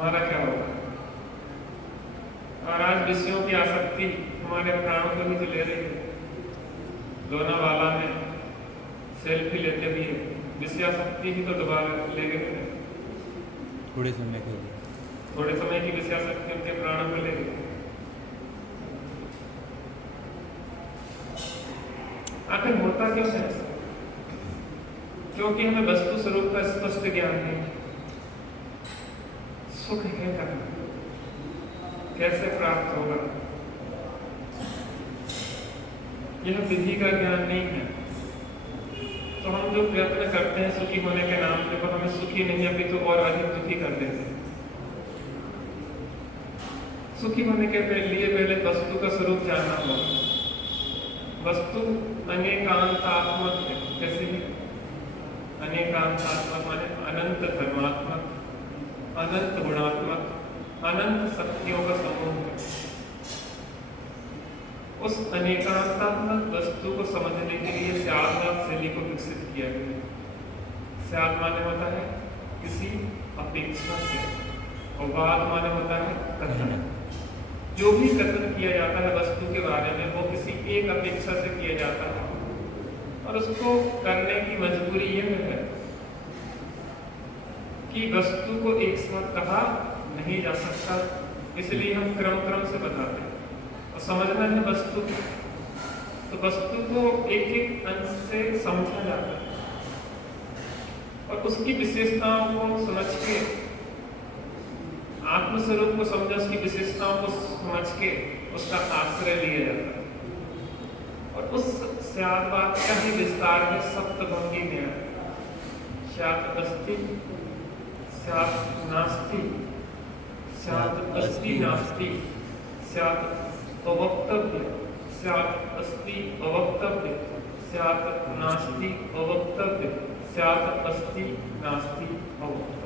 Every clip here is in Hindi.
हमारा क्या होगा। और आज विषयों की आसक्ति हमारे प्राणों को ही तो ले रही है। लोनावाला में सेल्फी लेते भी विषयासक्ति ही तो दबा ले गए। थोड़े समय के लिए, थोड़े समय की विषयासक्ति उनके प्राणों को ले गई। आखिर होता क्यों है ऐसा? क्योंकि हमें वस्तु स्वरूप का स्पष्ट ज्ञान नहीं है। सुख है कहाँ, कैसे प्राप्त होगा, यह विधि का ज्ञान नहीं है। तो हम जो प्रयत्न करते हैं सुखी होने के नाम पे, वो हमें सुखी नहीं अपितु और अधिक दुखी कर देते हैं। सुखी होने के लिए पहले वस्तु का स्वरूप जानना होगा। वस्तु अनेकांतात्मक है। कैसे है? अनेकांतात्मक माने अनंत धर्मात्मक, अनंत गुणात्मक, अनंत शक्तियों का समूह है। उस अनेकांतात्मक वस्तु को समझने के लिए स्यादवाद शैली को विकसित किया गया। स्याद माने होता है किसी अपेक्षा से, और वाद माने होता है कथन। जो भी कथन किया जाता है वस्तु के बारे में, वो किसी एक अपेक्षा से किया जाता है, और उसको करने की मजबूरी यह है कि वस्तु को एक साथ कहा नहीं जा सकता, इसलिए हम क्रम से बताते हैं। और समझना है वस्तु, तो वस्तु को एक एक अंश से समझा जाता है, और उसकी विशेषताओं को समझ के, आत्मस्वरूप को समझ, उसकी विशेषताओं को समझ के उसका आश्रय लिया जाता है। और उस स्यादवाद का ही विस्तार है सप्तभंगी न्याय। स्यात् अस्ति, स्यात् नास्ति, स्यात् अस्ति नास्ति, स्यात् अवक्तव्य, स्यात् अस्ति अवक्तव्य, स्यात् नास्ति अवक्तव्य, स्यात् अस्ति नास्ति अवक्तव्य।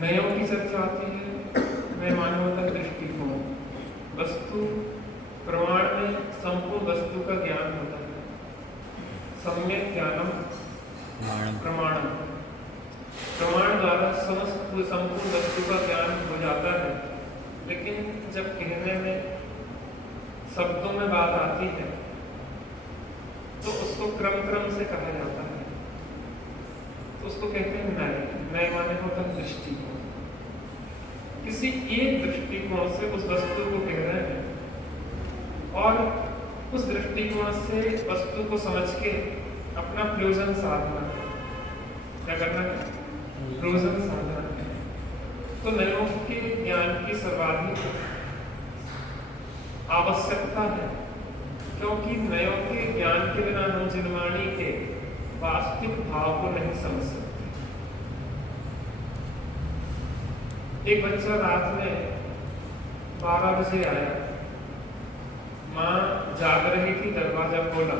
नयों की चर्चा आती है। नय माने होता है दृष्टिकोण। वस्तु प्रमाण में संपूर्ण वस्तु का ज्ञान होता है। सम्यक ज्ञानम प्रमाणम, प्रमाण द्वारा समस्त संपूर्ण वस्तु का ज्ञान हो जाता है। लेकिन जब कहने में, शब्दों में बात आती है, तो उसको क्रम से कहा जाता है। तो उसको कहते हैं नय। नय माने होता है दृष्टिकोण। किसी एक दृष्टिकोण से उस वस्तु को कह रहे हैं, और उस दृष्टिकोण से वस्तु को समझ के अपना प्रयोजन साधना। क्या करना है? प्रयोजन साधना है। तो नयों के ज्ञान की सर्वाधिक आवश्यकता है, क्योंकि नयों के ज्ञान के बिना हम जिनवाणी के वास्तविक भाव को नहीं समझ सकते। एक बच्चा रात में 12 बजे आया, माँ जाग रही थी, दरवाजा खोला,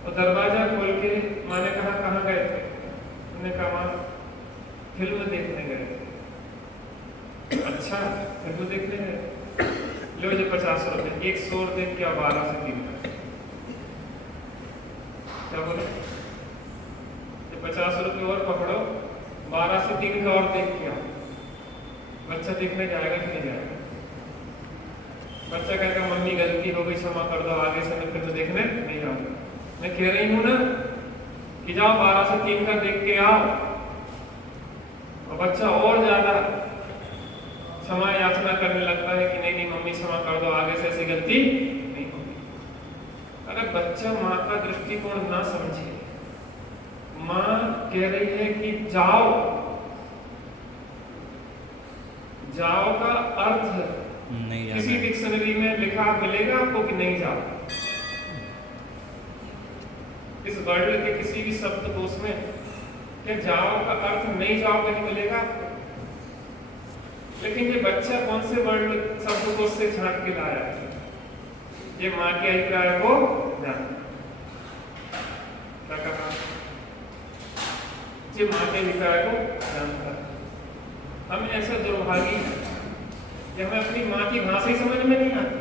और दरवाजा खोल के माँ ने कहा कहाँ गए थे? उन्होंने कहा माँ फिल्म देखने गए थे। अच्छा, फिल्म देखने गए, लो जो 50 रुपए, एक शोर देख के 12 से 3 तक। क्या बोले? 50 रुपए और पकड़ो, 12 से 3 का और देख के आओ। बच्चा देखने जाएगा कि नहीं जाएगा? बच्चा कहेगा मम्मी गलती हो गई, क्षमा कर दो, आगे से मैं फिल्म देखने नहीं जाऊंगा। मैं कह रही हूं ना कि जाओ 12 से 3 का देख के आओ। और बच्चा और ज्यादा क्षमा याचना करने लगता है कि नहीं नहीं मम्मी क्षमा कर दो, आगे से ऐसी गलती नहीं होगी। अगर बच्चा माँ का दृष्टिकोण ना समझे, माँ कह रही है कि जाओ, जाओ का अर्थ किसी डिक्शनरी में लिखा मिलेगा आपको कि नहीं जाओ। इस वर्ड के किसी भी शब्दकोश में क्या जाओ का अर्थ नहीं जाओ कहीं मिलेगा आपको? लेकिन ये बच्चा कौन से वर्ड शब्दकोश से छांट के लाया है? ये माँ के अभिप्राय को जानता। क्या कहा? ये माँ के अभिप्राय को जानता है। हम ऐसे दुर्भागी हैं कि हमें अपनी माँ की भाषा ही समझ में नहीं आती।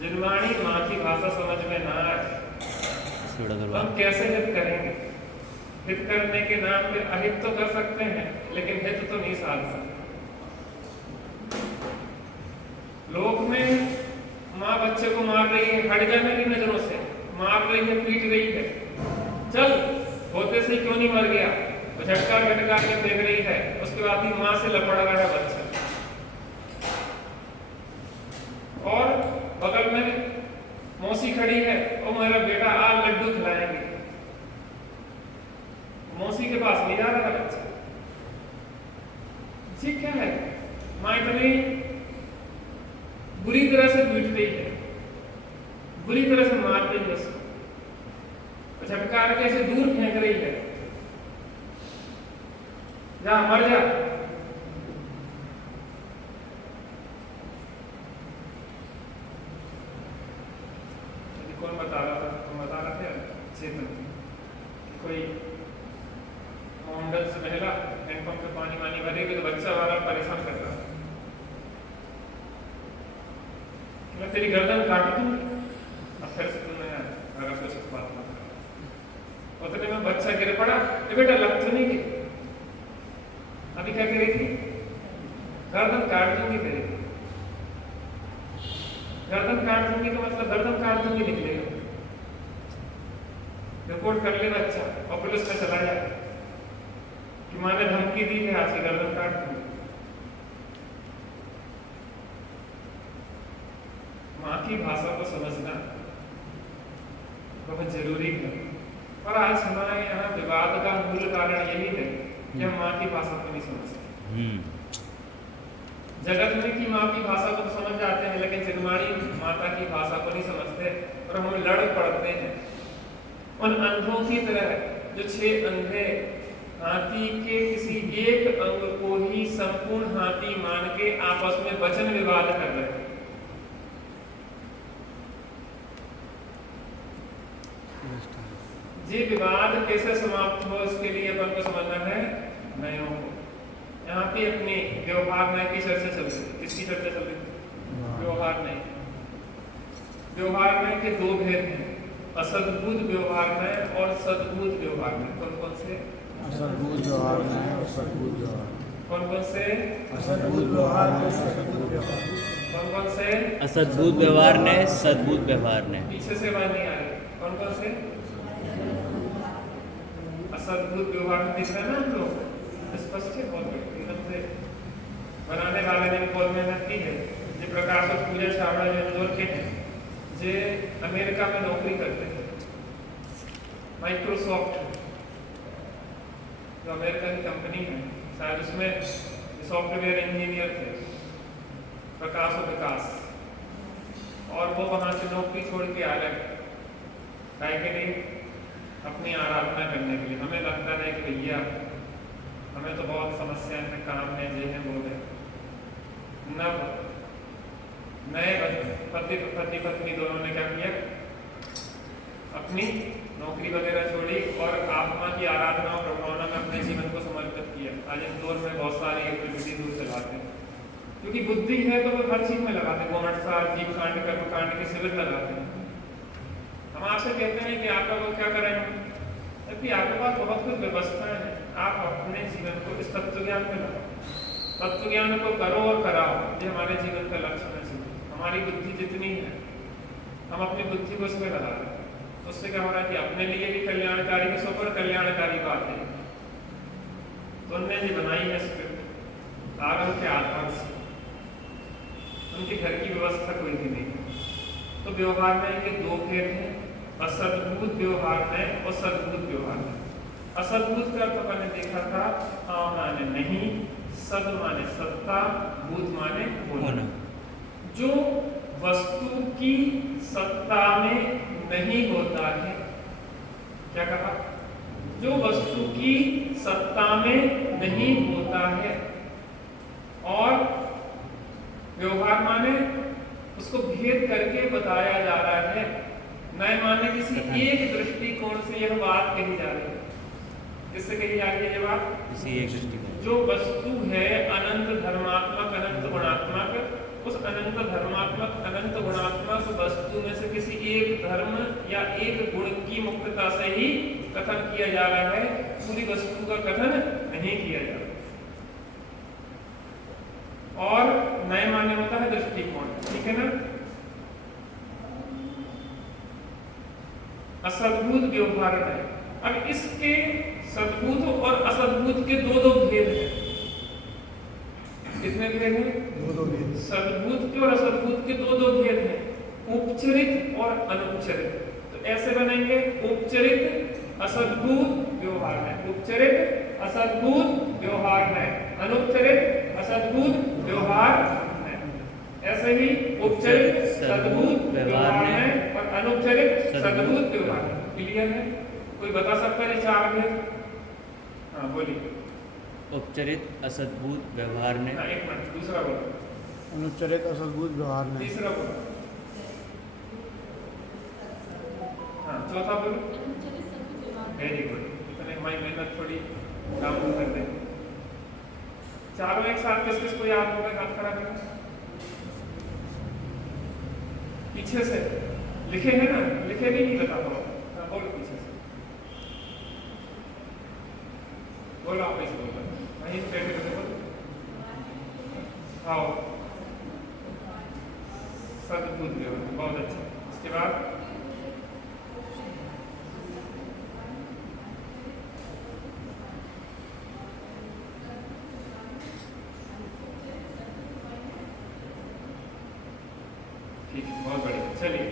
जिनवाणी माँ की भाषा समझ में ना आए, थोड़ा तो करवा हम कैसे हित करेंगे? हित करने के नाम पे अहित तो कर सकते हैं, लेकिन हित तो नहीं साध सकते। लोक में माँ बच्चे को मार रही है, हट जा मेरी नजरों से, मार रही है, पीट रही है, चल, होते से क्यों नहीं मर गया, वो झटका झटका के फेंक रही है, उसके बाद भी माँ से लपड़ रहा है बच्चा। और बगल में मौसी खड़ी है, ओ मेरा बेटा आ लड्डू खिलाएंगे, मौसी के पास नहीं जा रहा बच्चा। जी क्या है, माँ इतनी बुरी तरह से पीट रही है, बुरी तरह से मार रही है उसको, झटका के ऐसे दूर फेंक रही है, जा मर जा। कौन बता रहा था? तुम बता रहे थे चेतन कि कोई मोमडल से महिला हैंडपंप में पानी वानी भरेगी तो बच्चा वाला परेशान कर रहा है, मैं तेरी गर्दन काट दूं। अब फिर से तुमने अगर कुछ बात मत कर, उतने में बच्चा गिर पड़ा, बेटा लग तो नहीं गई, अभी क्या कह रही थी? गर्दन काट दूंगी तेरी, गर्दन काट दूंगी तो मतलब गर्दन काट दूंगी निकलेगा, रिपोर्ट कर ले बच्चा और पुलिस में चला जाए कि माँ ने धमकी दी है, आज की गर्दन काट दूंगी। माँ की भाषा को समझना बहुत जरूरी है, और आज हमारे यहाँ विवाद का मूल कारण यही है कि हम माँ की भाषा को नहीं समझते। जगत में की माँ की भाषा को तो समझ जाते हैं, लेकिन जगमाड़ी माता की भाषा को नहीं समझते, और हम लड़ पड़ते हैं उन अंधों की तरह जो 6 अंधे हाथी के किसी एक अंग को ही संपूर्ण हाथी मान के आपस में वचन विवाद कर रहे हैं। ये विवाद कैसे समाप्त हो, इसके लिए अपन को समझना है नयों को। यहाँ पे अपनी व्यवहार न्याय की चर्चा चल रही है। किसकी चर्चा चल रही है? व्यवहार न्याय। व्यवहार न्याय के 2 भेद हैं, असद्भुत व्यवहार न्याय और सद्भुत व्यवहार न्याय। कौन कौन से? असद्भुत व्यवहार न्याय और सद्भुत व्यवहार। कौन कौन से? असद्भुत व्यवहार न्याय और सद्भुत व्यवहार। कौन कौन से? असद्भुत व्यवहार ने सद्भुत व्यवहार ने। पीछे से बात नहीं आ रही। कौन कौन से? असद्भुत व्यवहार दिख रहा है ना हम लोग, स्पष्ट है बहुत एकदम से। बनाने वाले ने बहुत मेहनत की है। ये प्रकाश और पूजा छावड़ा जो इंदौर के हैं, जे अमेरिका में नौकरी करते हैं, माइक्रोसॉफ्ट जो अमेरिका की कंपनी है, शायद उसमें सॉफ्टवेयर इंजीनियर थे प्रकाश और विकास, और वो वहाँ से नौकरी छोड़ के आ गए काय के लिए? अपनी आराधना करने के लिए। हमें लगता है कि भैया हमें तो बहुत समस्याएं हैं, काम है, ये है, वो है। नव नए पति पत्नी दोनों ने क्या किया? अपनी नौकरी वगैरह छोड़ी और आत्मा की आराधना और प्रभावना में अपने जीवन को समर्पित किया। आज इंदौर में बहुत सारी एक्टिविटीज दूर चलाते हैं, क्योंकि बुद्धि है तो वो हर चीज में लगाते हैं। गोमटसार, जीव कांड, कर्म कांड के शिविर लगाते हैं। हम आपसे कहते हैं कि आप लोग क्या करें, जबकि आपके पास बहुत कुछ व्यवस्थाएं हैं, आप अपने जीवन को इस तत्व ज्ञान में लगाओ, तत्व ज्ञान को करो और कराओ। ये हमारे जीवन का लक्ष्य होना चाहिए। हमारी बुद्धि जितनी है, हम अपनी बुद्धि को उसमें लगा दें, उससे क्या हो रहा है कि अपने लिए भी कल्याणकारी, की सुपर कल्याणकारी बात है। तो उनने ये बनाई है स्क्रिप्ट आगम के आधार से, उनके घर की व्यवस्था कोई भी नहीं है। तो व्यवहार में ये 2 भेद हैं, असद्भुत व्यवहार में और सद्भुत व्यवहार में। असद्भुत का तो मैंने देखा था, आ माने नहीं, सद माने सत्ता, भूत माने होना। जो वस्तु की सत्ता में नहीं होता है, क्या कहा? जो वस्तु की सत्ता में नहीं होता है, और व्यवहार माने उसको भेद करके बताया जा रहा है। नए माने किसी एक दृष्टिकोण से यह बात कही जा रही है। किससे कही जा रही है ये बात? किसी एक दृष्टिकोण। जो वस्तु है अनंत धर्मात्मक, अनंत गुणात्मक, उस अनंत धर्मात्मक अनंत गुणात्मक वस्तु में से किसी एक धर्म या एक गुण की मुक्तता से ही कथन किया जा रहा है, पूरी वस्तु का कथन नहीं किया जा रहा। और नए मान्य होता है दृष्टिकोण, ठीक है ना। असद्भुत व्यवहार है। अब इसके सद्भुत और असद्भुत के दो भेद हैं। कितने भेद हैं? दो भेद। सद्भुत के और असद्भुत के दो भेद हैं, उपचरित और अनुपचरित। तो ऐसे बनेंगे, उपचरित असद्भुत व्यवहार है, उपचरित असद्भुत व्यवहार है, अनुपचरित असद्भुत व्यवहार है। ऐसे ही उपचरित सद्भुत व्यवहार है और अनुपचरित सद्भुत व्यवहार है। क्लियर है? कोई बता सकता है चार भेद? हाँ बोलिए। उपचरित असद्भुत व्यवहार ने। हाँ, एक मिनट, दूसरा बोलो। अनुपचरित असद्भुत व्यवहार ने। तीसरा बोलो। हाँ, चौथा बोलो। वेरी गुड, इतने हमारी मेहनत थोड़ी काम कर दे। चारों एक साथ किस किस को याद होगा? हाथ खड़ा करो। पीछे से लिखे हैं ना? लिखे भी नहीं बता पाओ। हाँ, बोलो पीछे से बोलो, आप ऐसे बोलो। वहीं बैठे बैठे बोलो। आओ, सद्भुत व्यवहार, बहुत अच्छा। इसके बाद ठीक, बहुत बढ़िया। चलिए,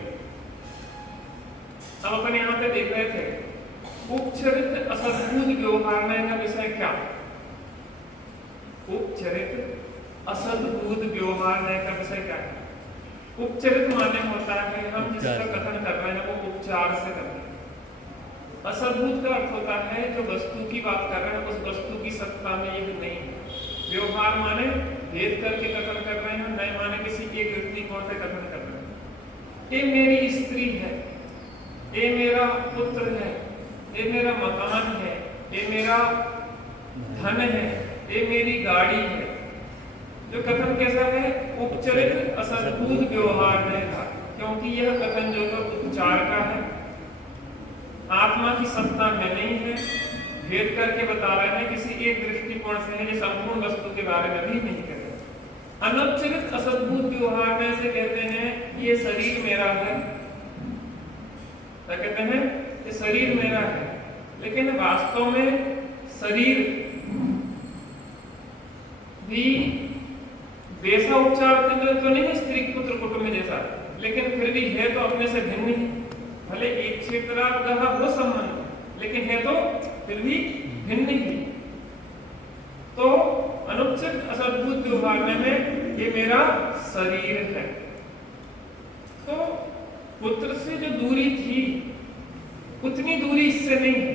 अब अपन यहाँ पे देख रहे थे उपचरित असद्भुत व्यवहार का विषय क्या? उपचरित असद्भुत व्यवहार का विषय क्या है? उपचरित माने होता है हम जिसका कथन कर रहे हैं वो उपचार से कर रहे हैं। असद्भुत का अर्थ होता है जो वस्तु की बात कर रहे हैं उस वस्तु की सत्ता में यह नहीं है। व्यवहार माने भेद करके कथन कर रहे हैं, नए माने किसी एक दृष्टिकोण से कथन कर रहे हैं। ये मेरी स्त्री है, ये मेरा पुत्र है, ये मेरा मकान है, ये मेरा धन है, ये मेरी गाड़ी है। जो कथन कैसा है? उपचरित असद्भुत व्यवहार में था, क्योंकि यह कथन जो है उपचार का है, आत्मा की सत्ता में नहीं है, भेद करके बता रहे हैं, किसी एक दृष्टिकोण से है, ये संपूर्ण वस्तु के बारे में भी नहीं कह रहे। अनुपचरित असद्भुत व्यवहार में से कहते हैं ये शरीर मेरा है, क्या कहते हैं? ये शरीर मेरा है, लेकिन वास्तव में शरीर भी वैसा उपचार तो नहीं है स्त्री पुत्र कुटुंब जैसा, लेकिन फिर भी है तो अपने से भिन्न ही। भले एक क्षेत्रार्थ हो संबंध, लेकिन है तो फिर भी भिन्न ही। तो अनुपचित असद्भुत व्यवहार में ये मेरा शरीर है। तो पुत्र से जो दूरी थी उतनी दूरी इससे नहीं है,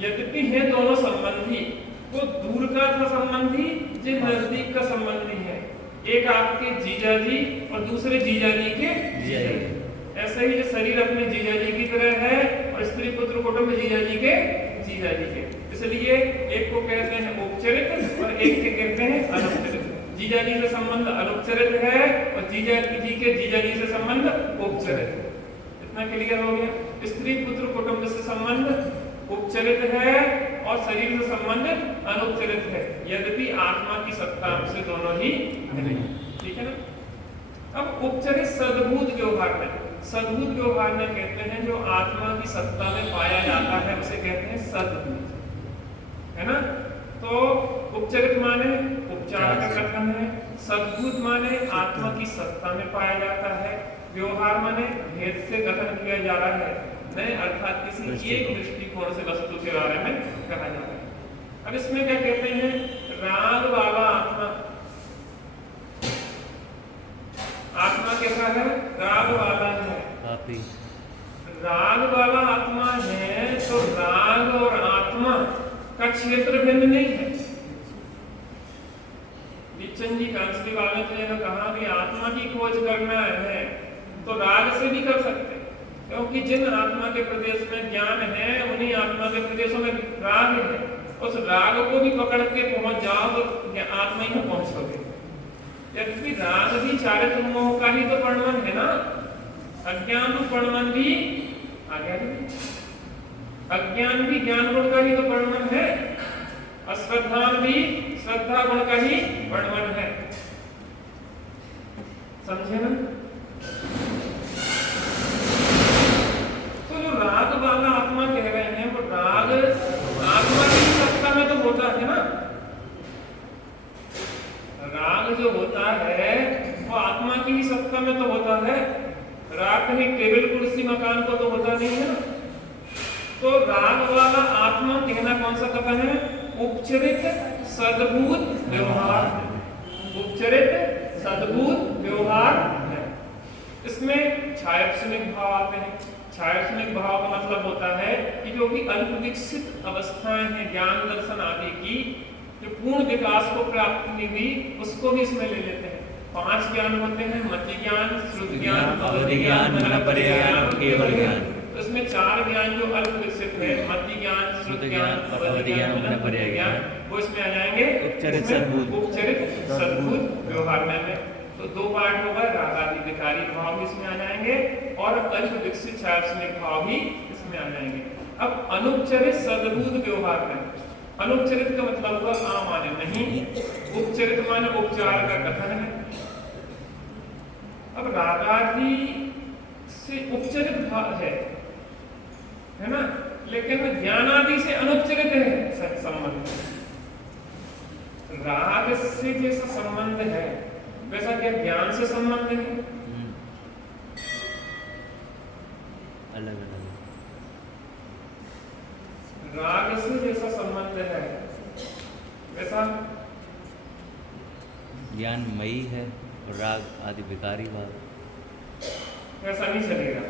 यद्यपि है दोनों संबंधी, वो दूर का था संबंधी, जो नजदीक का संबंधी है। एक आपके जीजा जी और दूसरे जीजा जी के जीजा जी। ऐसे ही जो शरीर अपने जीजा जी की तरह है और स्त्री पुत्र कुटुंब जीजा जी के जीजा जी के, इसलिए एक को कहते हैं उपचरित और एक के कहते हैं अनुपचरित। जीजा जी से संबंध अनुपचरित है और जीजा जी के जीजा जी से संबंध उपचरित। इतना क्लियर हो गया? स्त्री पुत्र कुटुंब से संबंध उपचरित है और शरीर से संबंधित अनुपचरित है, यद्यपि आत्मा की सत्ता से दोनों ही नहीं। ठीक है ना? अब उपचरित सद्भुत व्यवहार में, सद्भुत व्यवहार में कहते हैं जो आत्मा की सत्ता में पाया जाता है उसे कहते हैं सद्भुत, है ना? तो उपचरित माने उपचार का कथन है, सद्भुत माने आत्मा की सत्ता में पाया जाता है, व्यवहार माने भेद से कथन किया जा रहा है, नहीं अर्थात किसी एक दृष्टिकोण से वस्तु के बारे में कहा जा रहा है। अब इसमें क्या कहते हैं? राग वाला आत्मा, आत्मा कैसा है? राग वाला है। राग वाला आत्मा है तो राग और आत्मा का क्षेत्र भिन्न नहीं है। बिचन जी कांसली वाले तो यह कहा कि आत्मा की खोज करना है तो राग से भी कर सकते, क्योंकि जिन आत्मा के प्रदेश में ज्ञान है उन्हीं आत्मा के प्रदेशों में राग है। उस राग को भी पकड़ के पहुंच जाओ तो आत्मा ही में पहुंचोगे। यद्यपि राग भी चारित्र मोह का ही तो परिणाम है ना। अज्ञान परिणाम भी अज्ञान भी ज्ञान गुण का ही तो परिणाम है। अश्रद्धा भी श्रद्धा गुण का ही परिणाम है। समझे ना? तो जो राग वाला आत्मा कह रहे हैं वो राग आत्मा की सत्ता में तो होता है ना। राग जो होता है वो आत्मा की ही सत्ता में तो होता है। राग कहीं टेबल कुर्सी मकान को तो होता नहीं है ना। तो राग वाला आत्मा कहना कौन सा कथन है? उपचरित सद्भूत व्यवहार है। उपचरित सद्भूत व्यवहार है। इसमें छायाक्षणिक भाव आते हैं। छायाक्षणिक भाव का मतलब होता है कि जो भी अल्प विकसित अवस्थाएं हैं ज्ञान दर्शन आदि की, जो पूर्ण विकास को प्राप्त नहीं हुई उसको भी इसमें ले लेते हैं। 5 ज्ञान होते हैं, मति ज्ञान, श्रुति ज्ञान, अवधि ज्ञान, मनोपरि ज्ञान, केवल ज्ञान। तो इसमें 4 ज्ञान जो अल्प विकसित है, मति ज्ञान, श्रुति ज्ञान, अवधि ज्ञान, मनोपरि ज्ञान, वो इसमें आ जाएंगे उपचरित सद्भूत व्यवहार में। तो 2 पार्ट होगा, राग आदि विकारी भाव भी इसमें आ जाएंगे और अल्प विकसित छायाक्षणिक भाव भी इसमें आ जाएंगे। अब अनुपचरित सद्भूत व्यवहार में अनुपचरित का मतलब हुआ आ माने नहीं, उपचरित माने उपचार का कथन है। अब रागादि से उपचरित भाव है ना, लेकिन ज्ञानादि से अनुपचरित है संबंध। राग से जैसा संबंध है वैसा क्या ज्ञान से संबंध है? अलग अलग। राग से जैसा संबंध है वैसा ज्ञानमयी है और राग आदि विकारी भाव। वैसा नहीं चलेगा।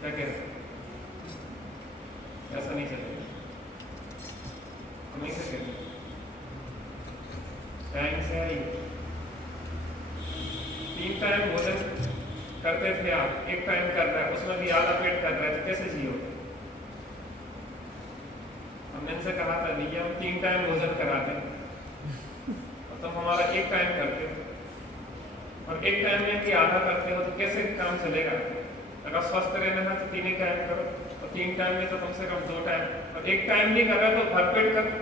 क्या कह रहे? ऐसा नहीं चलेगा। हम नहीं करेंगे। टाइम से आई 3 टाइम भोजन करते थे आप, 1 टाइम कर रहा है, उसमें भी आधा पेट कर रहा है, तो कैसे जियो? हमने इनसे कहा था भैया हम 3 टाइम भोजन कराते हैं और तुम हमारा 1 टाइम करते हो और 1 टाइम में भी आधा करते हो, तो कैसे काम चलेगा? अगर स्वस्थ रहना है तो 3 ही टाइम करो और 3 टाइम में तो कम से कम 2 टाइम, और 1 टाइम नहीं कर रहा तो भरपेट करो।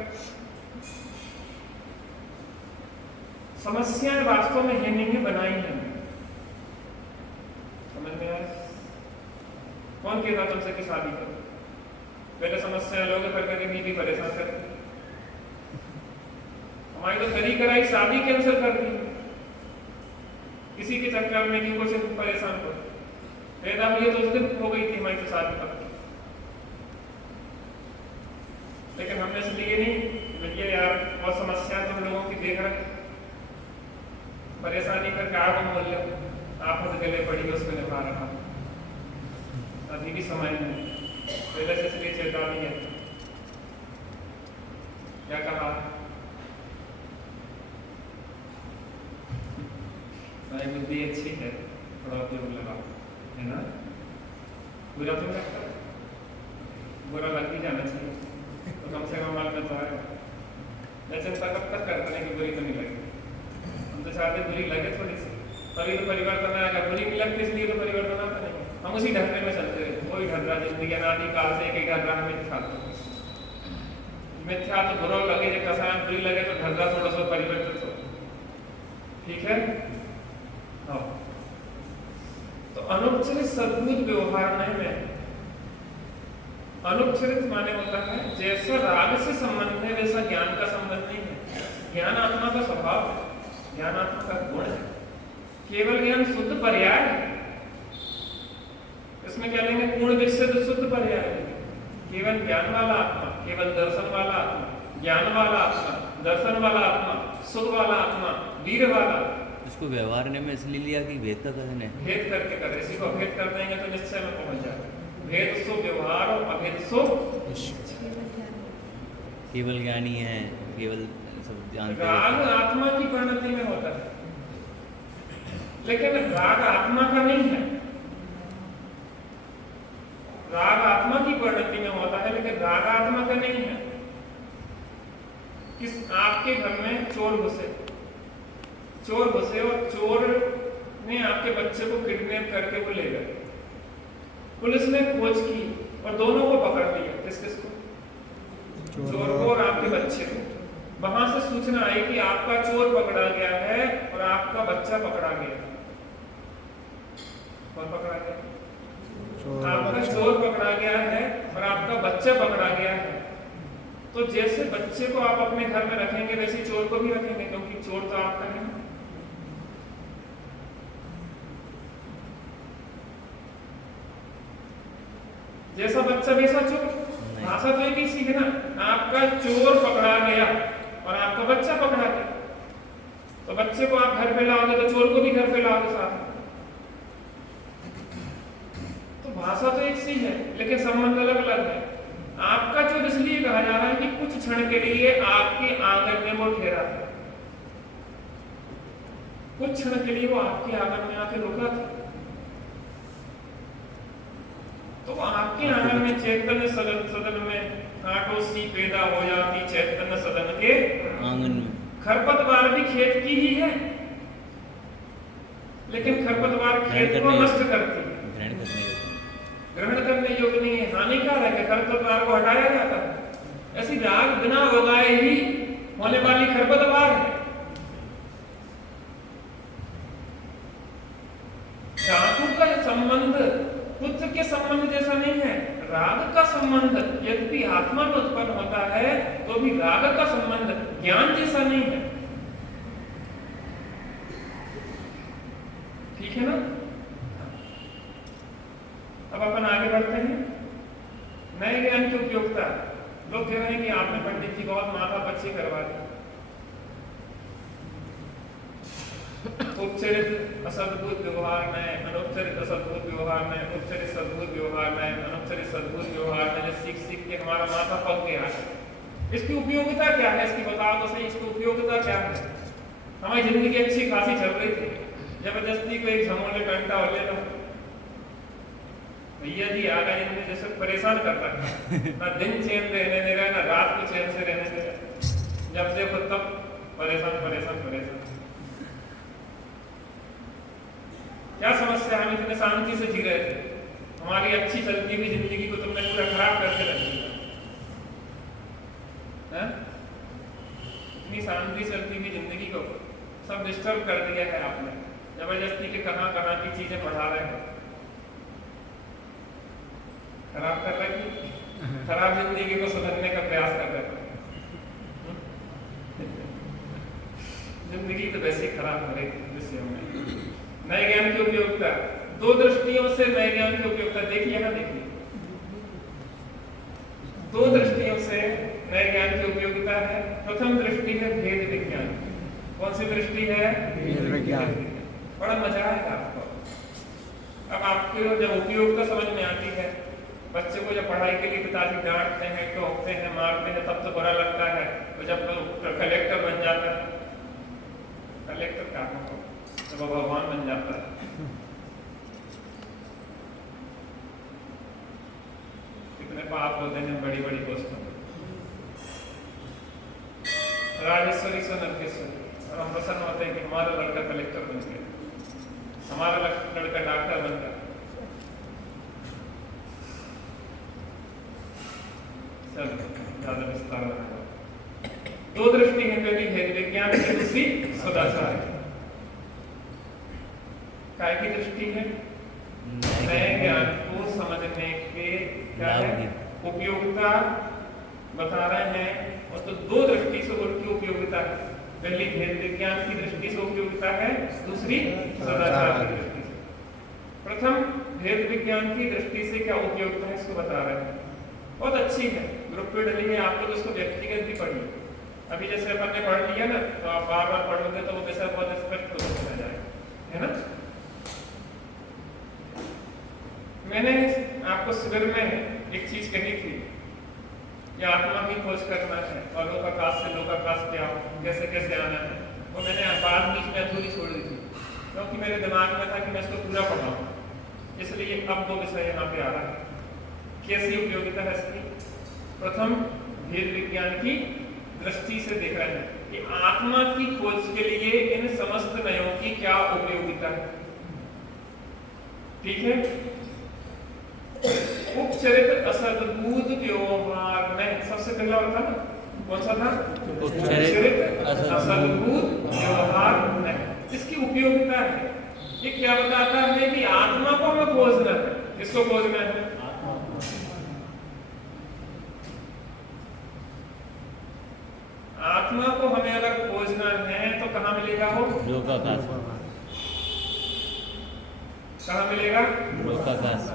समस्याएं वास्तव में है नहीं है, बनाई है। समझ में आया? कौन कहता तुमसे कि शादी करो? पहले समस्याएं लोग करके बीवी परेशान करती। हमारी तो करी कराई शादी कैंसिल कर दी किसी के चक्कर में, कि कुछ परेशान करो। पैदा हुई तो उस दिन हो गई थी हमारी तो शादी पक्की, लेकिन हमने इसलिए नहीं भैया यार बहुत समस्या तुम लोगों की देख रहे, परेशानी करके आग बोल लो, आप खुद गले पड़ी उसको निभा रहा। अभी भी समय नहीं, पहले से इसलिए चेतावनी है। क्या कहा? भाई बुद्धि अच्छी है, थोड़ा उपयोग लगा, है ना? बुरा तो लगता है, बुरा लग भी जाना चाहिए, तो कम से कम माल में तो है। मैं चिंता कब तक करते हैं कि बुरी तो नहीं लगी। हम तो चाहते बुरी लगे थोड़ी सी, तभी तो परिवर्तन आएगा। बुरी नहीं लगती इसलिए तो परिवर्तन आता नहीं। हम उसी ढर्रे में चलते रहे, कोई ढर्रा जिंदगी अनादि काल से एक ढर्रा में मिथ्या तो बुरा लगे, जब कसायन बुरी लगे तो ढर्रा थोड़ा सा परिवर्तित हो। ठीक है? हाँ। तो अनुपचरित सद्भूत व्यवहार में अनुपचरित माने होता है जैसा राग से संबंध है वैसा ज्ञान का संबंध नहीं है। ज्ञान आत्मा का स्वभाव है, ज्ञान आत्मा का गुण है। केवल ज्ञान शुद्ध पर्याय है। इसमें क्या लेंगे? पूर्ण विकसित शुद्ध पर्याय है। केवल ज्ञान वाला आत्मा, केवल दर्शन वाला आत्मा, ज्ञान वाला आत्मा, दर्शन वाला आत्मा, सुख वाला आत्मा, वीर वाला। इसको व्यवहार ने में इसलिए लिया कि भेद का कथन है। भेद करके कर, इसी को भेद कर देंगे तो निश्चय में पहुंच जाएगा। भेद सो व्यवहार और अभेद सो केवल ज्ञानी है, केवल सब जानते राग आत्मा की परिणति में होता है, लेकिन राग आत्मा का नहीं है। राग आत्मा की परिणति में होता है, लेकिन राग आत्मा का नहीं है। किस आप आपके घर में चोर घुसे और चोर ने आपके बच्चे को किडनैप करके वो ले गए। पुलिस ने खोज की और दोनों को पकड़ लिया। किसको? चोर को और आपके बच्चे को। वहां से सूचना आई कि आपका चोर पकड़ा गया है और आपका बच्चा पकड़ा गया। कौन पकड़ा गया? आपका चोर पकड़ा गया है और आपका बच्चा पकड़ा गया है। तो जैसे बच्चे को आप अपने घर में रखेंगे वैसे चोर को भी रखेंगे, क्योंकि चोर तो आपका है। जैसा बच्चा वैसा चोर। भाषा तो एक ही सी है ना। आपका चोर पकड़ा गया और आपका बच्चा पकड़ा गया। तो बच्चे को आप घर पे लाओगे तो चोर को भी घर पे लाओगे साथ में। तो भाषा तो एक सी है लेकिन संबंध अलग अलग है। आपका चोर इसलिए कहा जा रहा है कि कुछ क्षण के लिए आपके आंगन में वो ठहरा था। कुछ क्षण के लिए वो आपके आंगन में आके रुका था। तो आपके आंगन में चैतन्य सदन में कांटों सी पैदा हो जाती चैतन्य सदन के आंगन में। खरपतवार भी खेत की ही है, लेकिन खरपतवार खेत को नष्ट करती है, ग्रहण करने योग्य नहीं है, हानिकारक है। खरपतवार को हटाया जाता है। ऐसी राग बिना उगाए ही होने वाली खरपतवार है। धातु का संबंध पुत्र के संबंध जैसा नहीं है। राग का संबंध यदि आत्मा में उत्पन्न होता है तो भी राग का संबंध ज्ञान जैसा नहीं है। ठीक है ना? अब अपन आगे बढ़ते हैं। नए ज्ञान की उपयोगिता। लोग कह रहे हैं कि आपने पंडित जी बहुत माथा पच्ची करवा दी। उपचरित असद्भुत व्यवहार में, अनुपचरित असद्भुत व्यवहार में, उपचरित सद्भुत व्यवहार में, अनुपचरित सद्भुत व्यवहार में सीख के हमारा माथा पक गया है। इसकी उपयोगिता क्या है? इसकी बताओ तो सही, इसकी उपयोगिता क्या है? हमारी जिंदगी अच्छी खासी चल रही थी, जबरदस्ती को एक झमोले घंटा हो लेना, भैया जी आ गए जिंदगी जैसे परेशान करता है। ना दिन चैन रहने दे रहा है, ना रात को चैन से रहने दे रहा। जब देखो तब परेशान परेशान परेशान। क्या समस्या? हम इतने शांति से जी रहे थे, हमारी अच्छी चलती हुई जिंदगी को तुमने पूरा खराब करके रख दिया। इतनी शांति चलती हुई जिंदगी को सब डिस्टर्ब कर दिया है आपने। जबरदस्ती के कहां कहां की चीजें बढ़ा रहे हैं, खराब कर रहे हैं। खराब जिंदगी को सुधरने का प्रयास कर रहे हैं। जिंदगी तो वैसे ही खराब हो रही थी विषयों में। नए ज्ञान की उपयोगिता। दो दृष्टियों से नए ज्ञान की उपयोगिता देखिए ना, देखिए दो दृष्टियों से नए ज्ञान की उपयोगिता है। प्रथम दृष्टि है भेद विज्ञान। कौन सी दृष्टि है? भेद विज्ञान। बड़ा मजा आएगा आपको। अब आपको जब उपयोगिता समझ में आती है, बच्चे को जब पढ़ाई के लिए पिताजी डांटते हैं, टोकते हैं, मारते हैं, तब तो बुरा लगता है। तो जब कलेक्टर बन जाता है, कलेक्टर क्या हो, जब वो भगवान बन जाता है, कितने पाप होते हैं बड़ी बड़ी पोस्टों में। राजेश्वरी से नरकेश्वरी, और हम प्रसन्न होते हैं कि हमारा लड़का कलेक्टर बन गया, हमारा लड़का डॉक्टर बन गया। चलो ज्यादा विस्तार है। दो दृष्टि है, पहली भेद विज्ञान की, दूसरी सदाचार। काय की दृष्टि है? नए ज्ञान को समझने के क्या है? उपयोगिता बता रहे हैं। और तो दो दृष्टि से उनकी उपयोगिता है। पहली भेद विज्ञान की दृष्टि से उपयोगिता है, दूसरी सदाचार की दृष्टि से। प्रथम भेद विज्ञान की दृष्टि से क्या उपयोगिता है इसको बता रहे हैं। बहुत अच्छी है, ग्रुप पे डली है, आप लोग उसको व्यक्तिगत भी पढ़िए। अभी जैसे अपन ने पढ़ लिया ना, तो आप बार बार पढ़ोगे तो वो विषय बहुत स्पष्ट होता चला जाएगा, है ना? मैंने आपको शिविर में एक चीज कही थी कि आत्मा की खोज करना है और लोकाकाश से लोकाकाश पे आप कैसे कैसे आना है। वो मैंने बाद बीच में अधूरी छोड़ दी थी, क्योंकि मेरे दिमाग में था कि मैं इसको पूरा पढ़ाऊँ, इसलिए अब दो विषय यहाँ पे आ रहा है। कैसी उपयोगिता है इसकी? प्रथम भेद विज्ञान की दृष्टि से देख रहे हैं। कि आत्मा की खोज के लिए इन समस्त नयों की क्या उपयोगिता है। ठीक है, उपचरित असद्भुत व्यवहार में सबसे पहला और था ना, कौन सा था? उपचरित असद्भुत व्यवहार में। इसकी उपयोगिता है, ये क्या बताता है कि आत्मा को हमें खोजना है। किसको खोजना है? आत्मा को हमें अगर खोजना है तो कहाँ मिलेगा वो? लोकाकाश। कहाँ मिलेगा? लोकाकाश।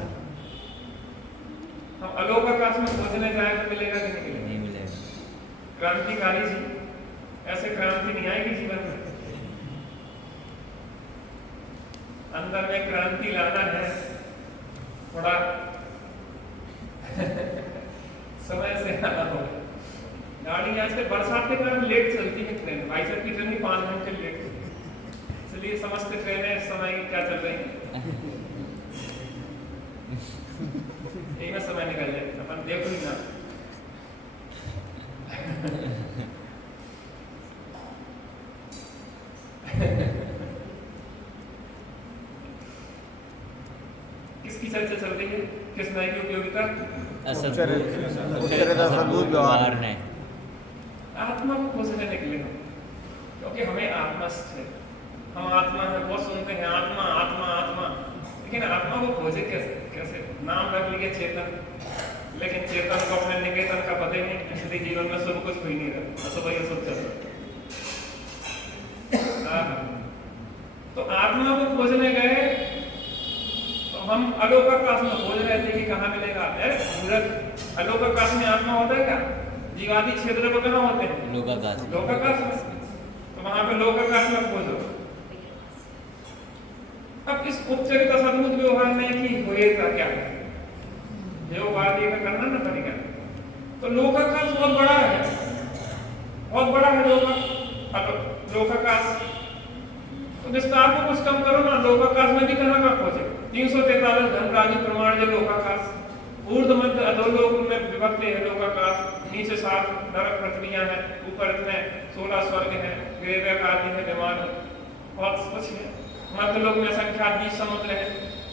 हम अलोकाकाश में खोजने जाए तो मिलेगा कि नहीं मिलेगा? नहीं मिलेगा। क्रांतिकारी जी, ऐसे क्रांति नहीं आएगी जीवन में। अंदर में क्रांति लाना है, थोड़ा समय से आना होगा। गाड़ी आजकल बरसात के कारण लेट चलती है ट्रेन। भाई साहब की ट्रेन 5 घंटे लेट, इसलिए समस्त ट्रेनें इस समय की क्या चल रही हैं, यही में समय निकल जाए। अपन देखो ही ना। किसकी चर्चा चल रही है? किस नए की उपयोगिता? उपचरित असद्भुत व्यवहार ने। आत्मा को खोजने निकले हम, क्योंकि हमें आत्मस्थ है। हम आत्मा है, बहुत सुनते हैं आत्मा आत्मा आत्मा, लेकिन आत्मा को खोजे कैसे? कैसे? नाम रख लिए चेतन, लेकिन चेतन को अपने निकेतन का पता ही नहीं, इसलिए जीवन में सब कुछ हो ही नहीं रहा, असुभ ही असुभ चल रहा। तो आत्मा को खोजने गए तो हम अलोकाकाश में खोज रहे थे कि कहाँ मिलेगा। अलोकाकाश में आत्मा होता है क्या? जीवादि क्षेत्र में कहाँ होते हैं? लोकाकाश। लोकाकाश में। तो वहां पे लोकाकाश में खोजो। अब इस उपचरित असद्भुत व्यवहार में की होएगा क्या? जो बात ये करना ना पड़ेगा। तो लोकाकाश बहुत बड़ा है, बहुत बड़ा है लोकाकाश। तो विस्तार को कुछ कम करो ना। लोकाकाश में भी कहाँ का खोजे? 343 धनराजी प्रमाण जो लोकाकाश। ऊर्ध्व मध्य अधोलोक में विभक्त है लोकाकाश। नीचे 7 नरक पृथ्वियां हैं, ऊपर इतने 16 स्वर्ग हैं, ग्रेवक आदि है, विमान, बहुत कुछ है। मध्य लोक में संख्या 20 समुद्र है।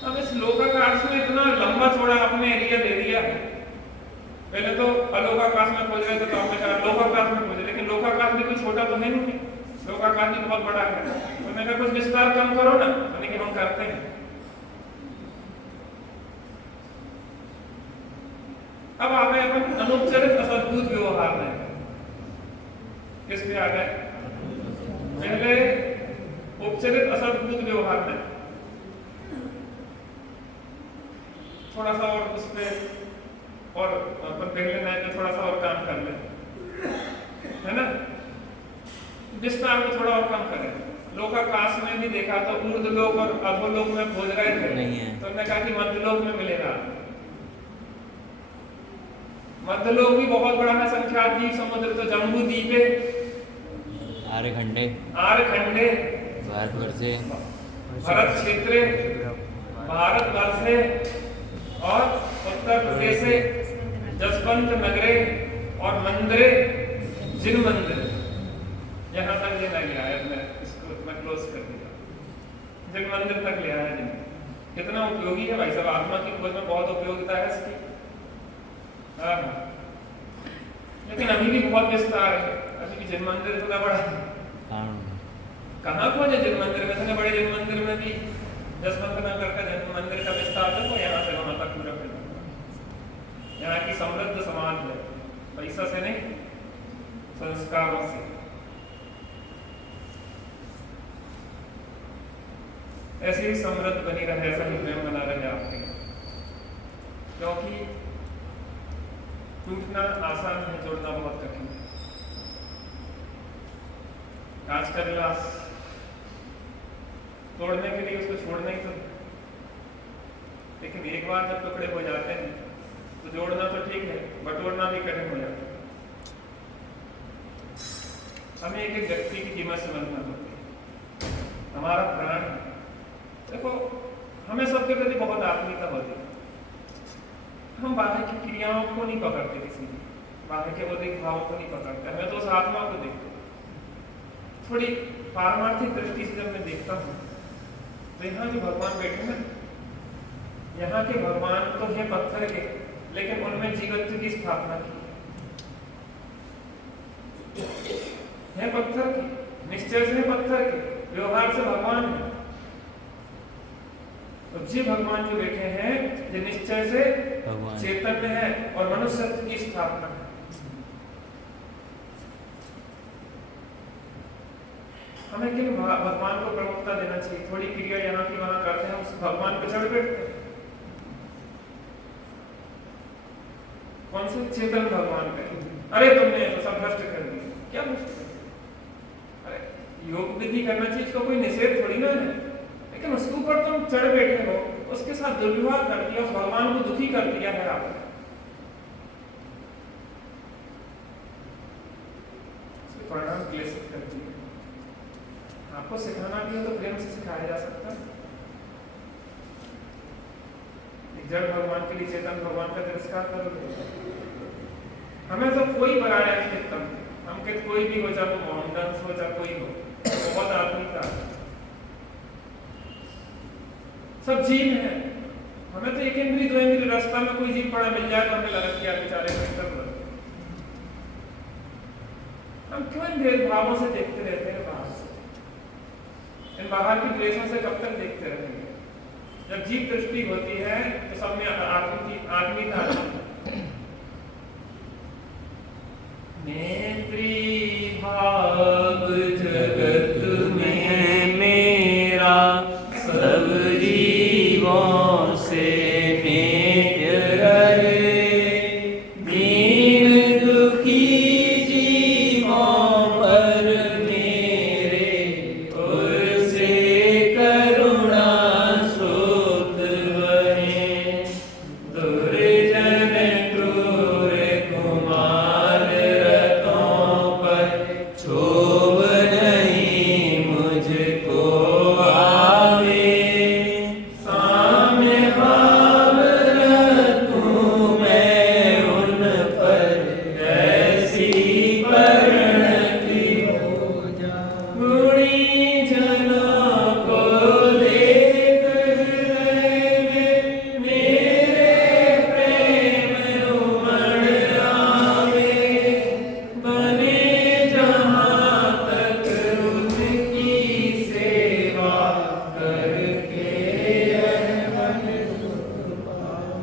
अब इस लोकाकाश में इतना लंबा चौड़ा आपने एरिया दे दिया है। पहले तो अलोकाकाश में खोज रहे थे, तो आपने कहा लोकाकाश में खोजे, लेकिन लोकाकाश भी कोई छोटा तो है नहीं, लोकाकाश भी बहुत बड़ा है। तो मैंने कहा कुछ विस्तार कम करो ना, यानी कि हम करते हैं। अब आ गए अपन अनुपचरित असद्भुत व्यवहार में। किस पे आ गए? पहले उपचरित असद्भुत व्यवहार में थोड़ा सा और उस पे और अपन पहले नए में थोड़ा सा और काम कर ले, है ना? विस्तार को थोड़ा और कम करें। लोकाकाश में भी देखा तो ऊर्ध्वलोक और अधोलोक में खोज रहे थे, नहीं है। तो हमने कहा कि मध्यलोक में मिलेगा। मध्यलोक भी बहुत बड़ा है, संख्या द्वीप समुद्र, तो जम्बू द्वीपे, आर्यखंडे, भारतवर्षे, भरत क्षेत्रे, भारतवर्षे और उत्तर प्रदेशे, जसवंत नगरे और मंदिरे, जिन मंदिर। यहाँ तक ये नहीं आया, मैं इसको मैं क्लोज कर दिया। जिन मंदिर तक ले आया जिन। कितना उपयोगी है भाई साहब, आत्मा की खोज में बहुत उपयोगिता है इसकी। लेकिन अभी भी बहुत विस्तार है, अभी भी जिन मंदिर इतना बड़ा है। कहाँ खोजे जिन मंदिर में? इतने बड़े जिन मंदिर में भी जसवंत नगर का जिन मंदिर का विस्तार है, तो यहाँ से वहां तक पूरा कर। यहाँ की समृद्ध समाज है, पैसा से नहीं, संस्कारों से। ऐसे ही समृद्ध बनी रहे, ऐसा ही प्रेम बना रहे आपके, क्योंकि टूटना आसान है, जोड़ना बहुत कठिन है। आज का गिलास तोड़ने के लिए उसको छोड़ना ही तो, लेकिन एक बार जब टुकड़े हो जाते हैं तो जोड़ना तो ठीक है, बटोरना भी कठिन हो जाता है। हमें एक एक व्यक्ति की कीमत समझना होती है। हमारा प्राण, देखो हमें सबके प्रति बहुत आत्मीयता होती है। हम बाहर की क्रियाओं को नहीं पकड़ते, किसी भी बाहर के बौद्धिक भावों को नहीं पकड़ते, हमें तो उस आत्मा को देखते। थोड़ी पारमार्थिक दृष्टि से जब मैं देखता हूँ तो यहाँ जो भगवान बैठे ना, यहाँ के भगवान तो है पत्थर के, लेकिन उनमें जीवत्व की स्थापना की है पत्थर की, निश्चय से पत्थर के, व्यवहार से भगवान है। तो जी भगवान जो बैठे हैं जो निश्चय से चैतन्य है और मनुष्यत्व की स्थापना है। हमें किन भगवान को प्रमुखता देना चाहिए? थोड़ी क्रिया यहाँ की वहां करते हैं, उस भगवान पे चढ़ बैठते हैं। कौन से? चेतन भगवान पे। अरे तुमने तो सब भ्रष्ट कर दिया। क्या भ्रष्ट कर दिया? अरे योग विधि करना चाहिए, इसका कोई निषेध थोड़ी ना है, लेकिन उसके ऊपर तुम चढ़ बैठे हो, उसके साथ दुर्व्यवहार कर दिया, उस भगवान को दुखी कर दिया है आपने। उसके परिणाम क्लेशित कर दिए। आपको सिखाना भी है तो प्रेम से सिखाया जा सकता है। जड़ भगवान के लिए चेतन भगवान का तिरस्कार करोगे, हमें तो कोई पराया नहीं दिखता। हम कहते कोई भी हो, चाहे मोहनदास हो चाहे कोई हो, बहुत आदमी का सब जीव है। हमें तो एक इंद्री दो इंद्री रास्ता में कोई जीव पड़ा मिल जाए तो हमें लगा कि बेचारे को हम क्यों इन भेदभावों से देखते रहते हैं? बाहर से इन बाहर की द्वेषों से कब तक देखते रहेंगे? जब जीव दृष्टि होती है तो सब में आदमी का नेत्री भाव जगत में मेरा सब जीवों से नित्य रहे। दीन दुखी जीवों पर मेरे उससे करुणा सुख बहे। दुर्जन क्रूर कुमार रतों पर क्षोभ नहीं मुझको आवे। साम्य भाव रखूं मैं उन पर ऐसी परिणति हो जाए। गुणी जनों को देख हृदय में मेरे प्रेम उमड़ आवे। बने जहाँ तक उनकी सेवा करके यह मन पाऊं।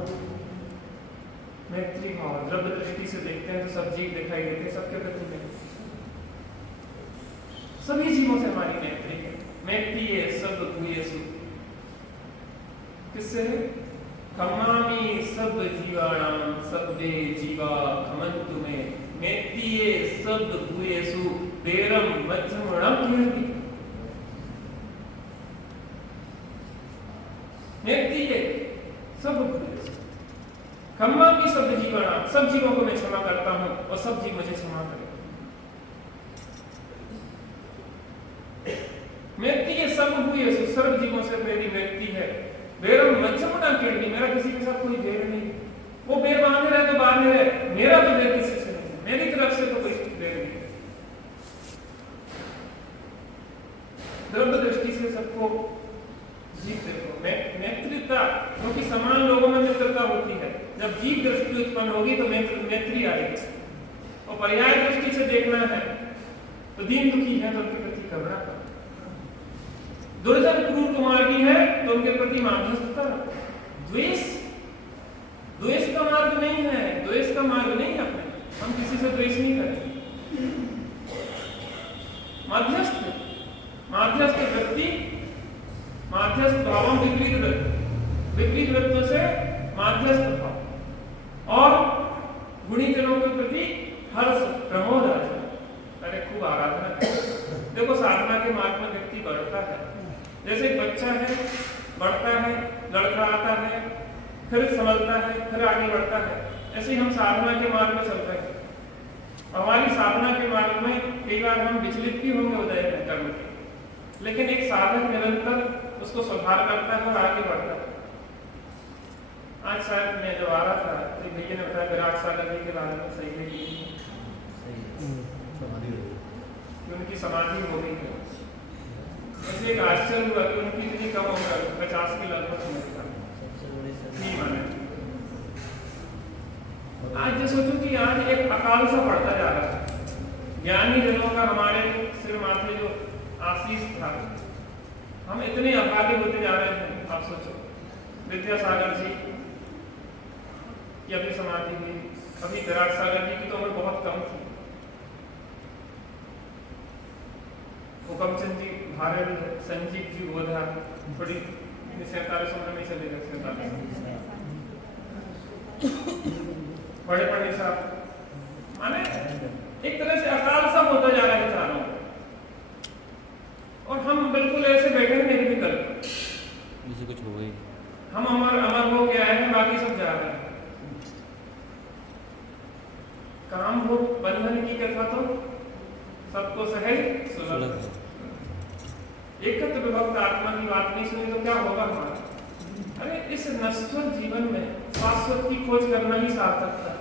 मैत्री भाव द्रव्य दृष्टि से देखते हैं तो सब जीव दिखाई देते हैं, सबके प्रति मैत्री। सभी जीवों से हमारी मैत्री है। मैत्री है सब भूयसु। किससे है? खमामि सब जीवाणाम सब्बे जीवा खमन्तु मे। मैत्री है सब भूयसु बेरम मध्यमणम कीर्ति। मैत्री है सब भूयसु। खमामि सब जीवाणाम, सब जीवों को मैं क्षमा करता हूं और सब जीव मुझे क्षमा करें। मैत्री है सब भूयसु, सर्व जीवों से मेरी मैत्री है। बेरम मध्यमणा कीर्ति, मेरा किसी के साथ कोई बैर नहीं। वो बैर बांधे रहे तो बांधे रहे, मेरा तो बैर किसी से नहीं है, मेरी तरफ से तो कोई बैर नहीं। द्रव्य दृष्टि से सबको जीव देखो। मैत्रीता, क्योंकि समान लोगों में मित्रता होती है। जब जीव दृष्टि उत्पन्न होगी तो मैत्री आएगी। और पर्याय दृष्टि से देखना है तो दीन दुखी है तो उनके प्रति करुणा करो। दुर्जन क्रूर कुमार की है तो उनके प्रति माध्यस्थता। द्वेष, द्वेष का मार्ग नहीं है, द्वेष का मार्ग नहीं है अपने। हम किसी से द्वेष नहीं करें। माध्यस्थ, माध्यस्थ व्यक्ति, माध्यस्थ भाव विपरीत वृत्त, विपरीत वृत्तों से माध्यस्थ भाव और गुणीजनों के प्रति हर्ष प्रमोद आ जाए। अरे खूब आराधना है। देखो साधना के मार्ग में व्यक्ति बढ़ता है। जैसे एक बच्चा है, बढ़ता है, लड़का आता है, फिर संभलता है, फिर आगे बढ़ता है। ऐसे ही हम साधना के मार्ग में चलते हैं। हमारी साधना के मार्ग में कई बार हम विचलित भी होंगे उदय कर्म के, लेकिन एक साधक निरंतर उसको सुधार करता है और आगे बढ़ता है। आज शायद मैं जब आ रहा था तो भैया ने बताया विराट सागर जी के बारे में। सही है कि कि उनकी समाधि हो गई है। ऐसे एक आश्चर्य हुआ कि उनकी इतनी कम उम्र 50 के लगभग उम्र था। आज जो सोचो कि आज एक अकाल सा बढ़ता जा रहा है। ज्ञानी जनों का हमारे सिर माथे जो आशीष था, हम इतने अभागे होते जा रहे हैं। आप सोचो विद्यासागर जी की अभी समाधि हुई, अभी विराट सागर जी की तो उम्र बहुत कम थी। हुकमचंद जी भारत भी है, संजीव जी बोधा थोड़ी 47 उम्र में चले गए। 47 बड़े पंडित साहब, माने एक तरह से अकाल सब होता जा रहा है चारों, और हम बिल्कुल ऐसे बैठे हैं मेरे भी कल जैसे कुछ हो गई। हम अमर हो के आए हैं, बाकी सब जा रहे हैं। काम हो बंधन की कथा तो सबको सहज सुलभ। एकत्र विभक्त आत्मा की बात नहीं सुनी तो क्या होगा हमारा? अरे इस नश्वर जीवन में शाश्वत की खोज करना ही सार्थक था।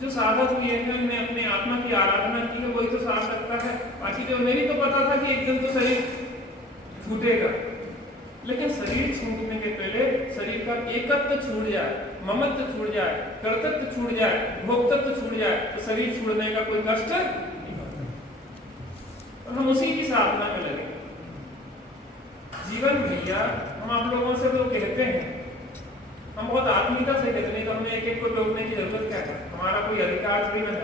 जो साधक किए हैं उन्होंने अपने आत्मा की आराधना की है, वही तो सार्थकता है। बाकी जो मेरी तो पता था कि एक दिन तो शरीर छूटेगा, लेकिन शरीर छूटने के पहले शरीर का एकत्व छूट जाए, ममत्व छूट जाए, कर्तव्य छूट जाए, भोक्तत्व छूट जाए, तो शरीर छूटने का कोई कष्ट नहीं होता। और हम उसी की साधना में लगे। जीवन भैया, हम आप लोगों से तो कहते हैं, हम बहुत आत्मीयता से कहते नहीं, तो हमें एक एक को टोकने की जरूरत क्या है? हमारा कोई अधिकार थोड़ी ना है।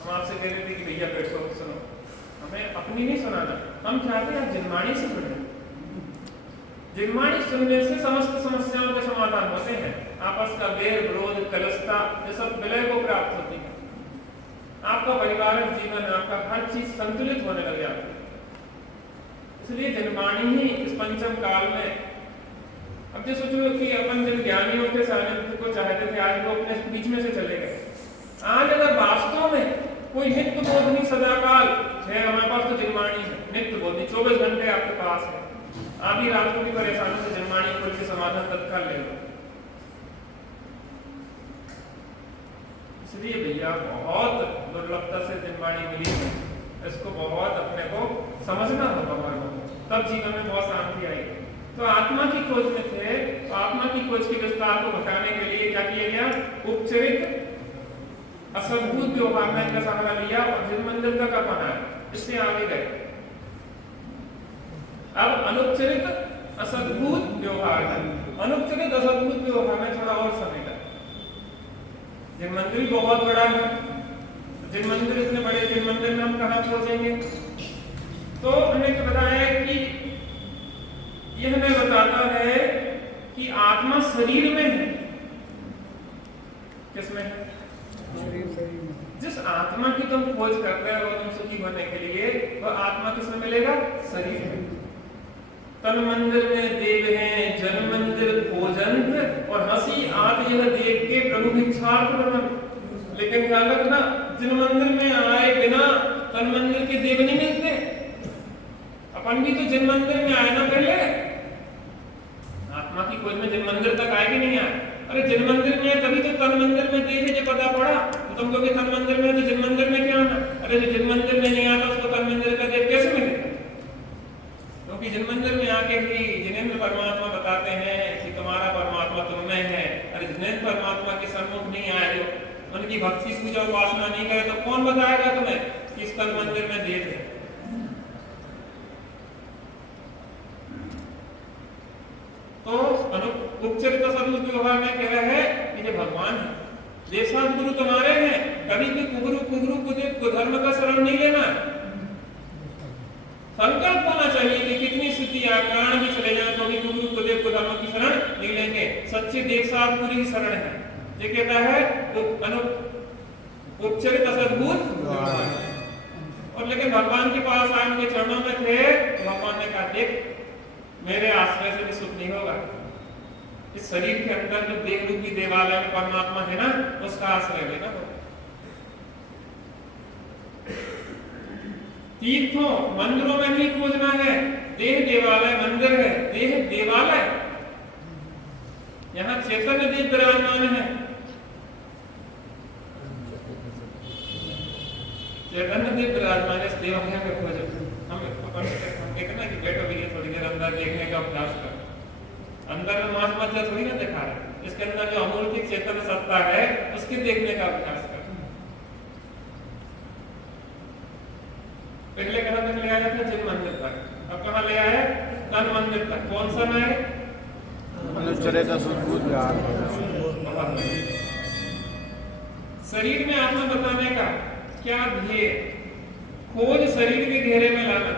हम आपसे कह रहे थे कि भैया बैठो सुनो, हमें अपनी नहीं सुनाना, हम चाहते हैं आप जिनवाणी से सुने। जिनवाणी सुनने से समस्त समस्याओं के समाधान होते हैं। आपस का वेर विरोध कलस्ता ये सब विलय को प्राप्त होती है। आपका पारिवारिक जीवन, आपका हर चीज संतुलित होने लग जाती है। इसलिए जनवाणी ही इस पंचम काल में, अब जो सोचो कि अपन जिन ज्ञानियों के सानिध्य को चाहते थे, आज वो अपने बीच में से चले गए। आज अगर वास्तव में कोई नित्य बोधनी सदाकाल है, हमारे पास तो जनवाणी है, नित्य बोधनी 24 घंटे आपके पास है। आप ही रात को भी परेशान से जनवाणी खोल के समाधान तत्काल ले लो। इसलिए भैया बहुत दुर्लभता से जनवाणी मिली है, इसको बहुत अपने को समझना होगा हमारे को, तब जीवन में बहुत शांति आएगी। तो आत्मा की खोज में थे, तो आत्मा की खोज के विस्तार को घटाने के लिए क्या किया गया? उपचरित असद्भुत व्यवहार में इनका सहारा लिया और जिन मंदिर तक अपन आए, इससे आगे गए। अब अनुपचरित असद्भुत व्यवहार है। अनुपचरित असद्भुत व्यवहार में थोड़ा और समय लगा। जिन मंदिर बहुत बड़ा है, जिन मंदिर इतने बड़े, जिन मंदिर में हम कहाँ पहुंचेंगे? तो हमने बताया कि यह हमें बताता है कि आत्मा शरीर में है। किसमें है? जिस आत्मा की तुम खोज कर रहे हो तुम सुखी होने के लिए, वह आत्मा किसमें मिलेगा? शरीर में। तन मंदिर में देव हैं, जन मंदिर भोजन, और हंसी आत यह देख के प्रभु भिक्षार्थ बनन। लेकिन ख्याल रखना, जिन मंदिर में आए बिना तन मंदिर के देव नहीं मिलते। अपन भी तो जिन मंदिर में आए ना पहले, आत्मा की खोज में जिन मंदिर तक आए कि नहीं आए? अरे जिन मंदिर में तभी तो तन मंदिर में देखे जो पता पड़ा। तो तुम लोग तन मंदिर में, तो जिन मंदिर में क्या आना? अरे जो जिन मंदिर में नहीं आना उसको तन मंदिर का देव कैसे मिलेगा? क्योंकि जिन मंदिर में आके ही जिनेंद्र परमात्मा बताते हैं कि तुम्हारा परमात्मा तुम में है। अरे जिनेंद्र परमात्मा के सम्मुख नहीं आए, जो उनकी भक्ति पूजा उपासना नहीं करे, तो कौन बताएगा तुम्हें कि इस तन मंदिर में देव है? तो उपचरित सद्गुरु व्यवहार में कह रहे हैं कि ये भगवान है, देवसात गुरु तुम्हारे हैं। कभी भी कुगुरु कुधर्म का शरण नहीं लेना। संकल्प होना चाहिए कि कितनी स्थिति प्राण भी चले जाए तो भी कुगुरु कुदेव कुधर्म की शरण नहीं लेंगे। सच्चे देवसात गुरु की शरण है। ये कहता है उपचरित सद्गुरु। और लेकिन भगवान के पास आए, उनके चरणों में थे, तो भगवान ने कहा देख मेरे आश्रय से भी सुख नहीं होगा। इस शरीर के अंदर जो देह रूपी देवालय में परमात्मा है ना, उसका आश्रय लेना होगा। तीर्थों मंदिरों में नहीं खोजना है। देह देवालय मंदिर है, देह देवालय। यहाँ चैतन्य देव विराजमान है, चैतन्य देव विराजमान इस देवज्ञान में खोजो। हम कहते ना कि बैठो भैया थोड़ी देर अंदर देखने का अभ्यास कर। अंदर में मास मज्जा थोड़ी ना दिखा रहे, इसके अंदर जो अमूर्तिक चेतन सत्ता है उसके देखने का अभ्यास कर। पहले कहां तक ले आया था? जिन मंदिर तक। अब कहां ले आया? तन मंदिर तक। कौन सा नए? अनुचरित असद्भुत व्यवहार। शरीर में आत्मा बताने का क्या ध्येय? खोज शरीर के घेरे में लाना।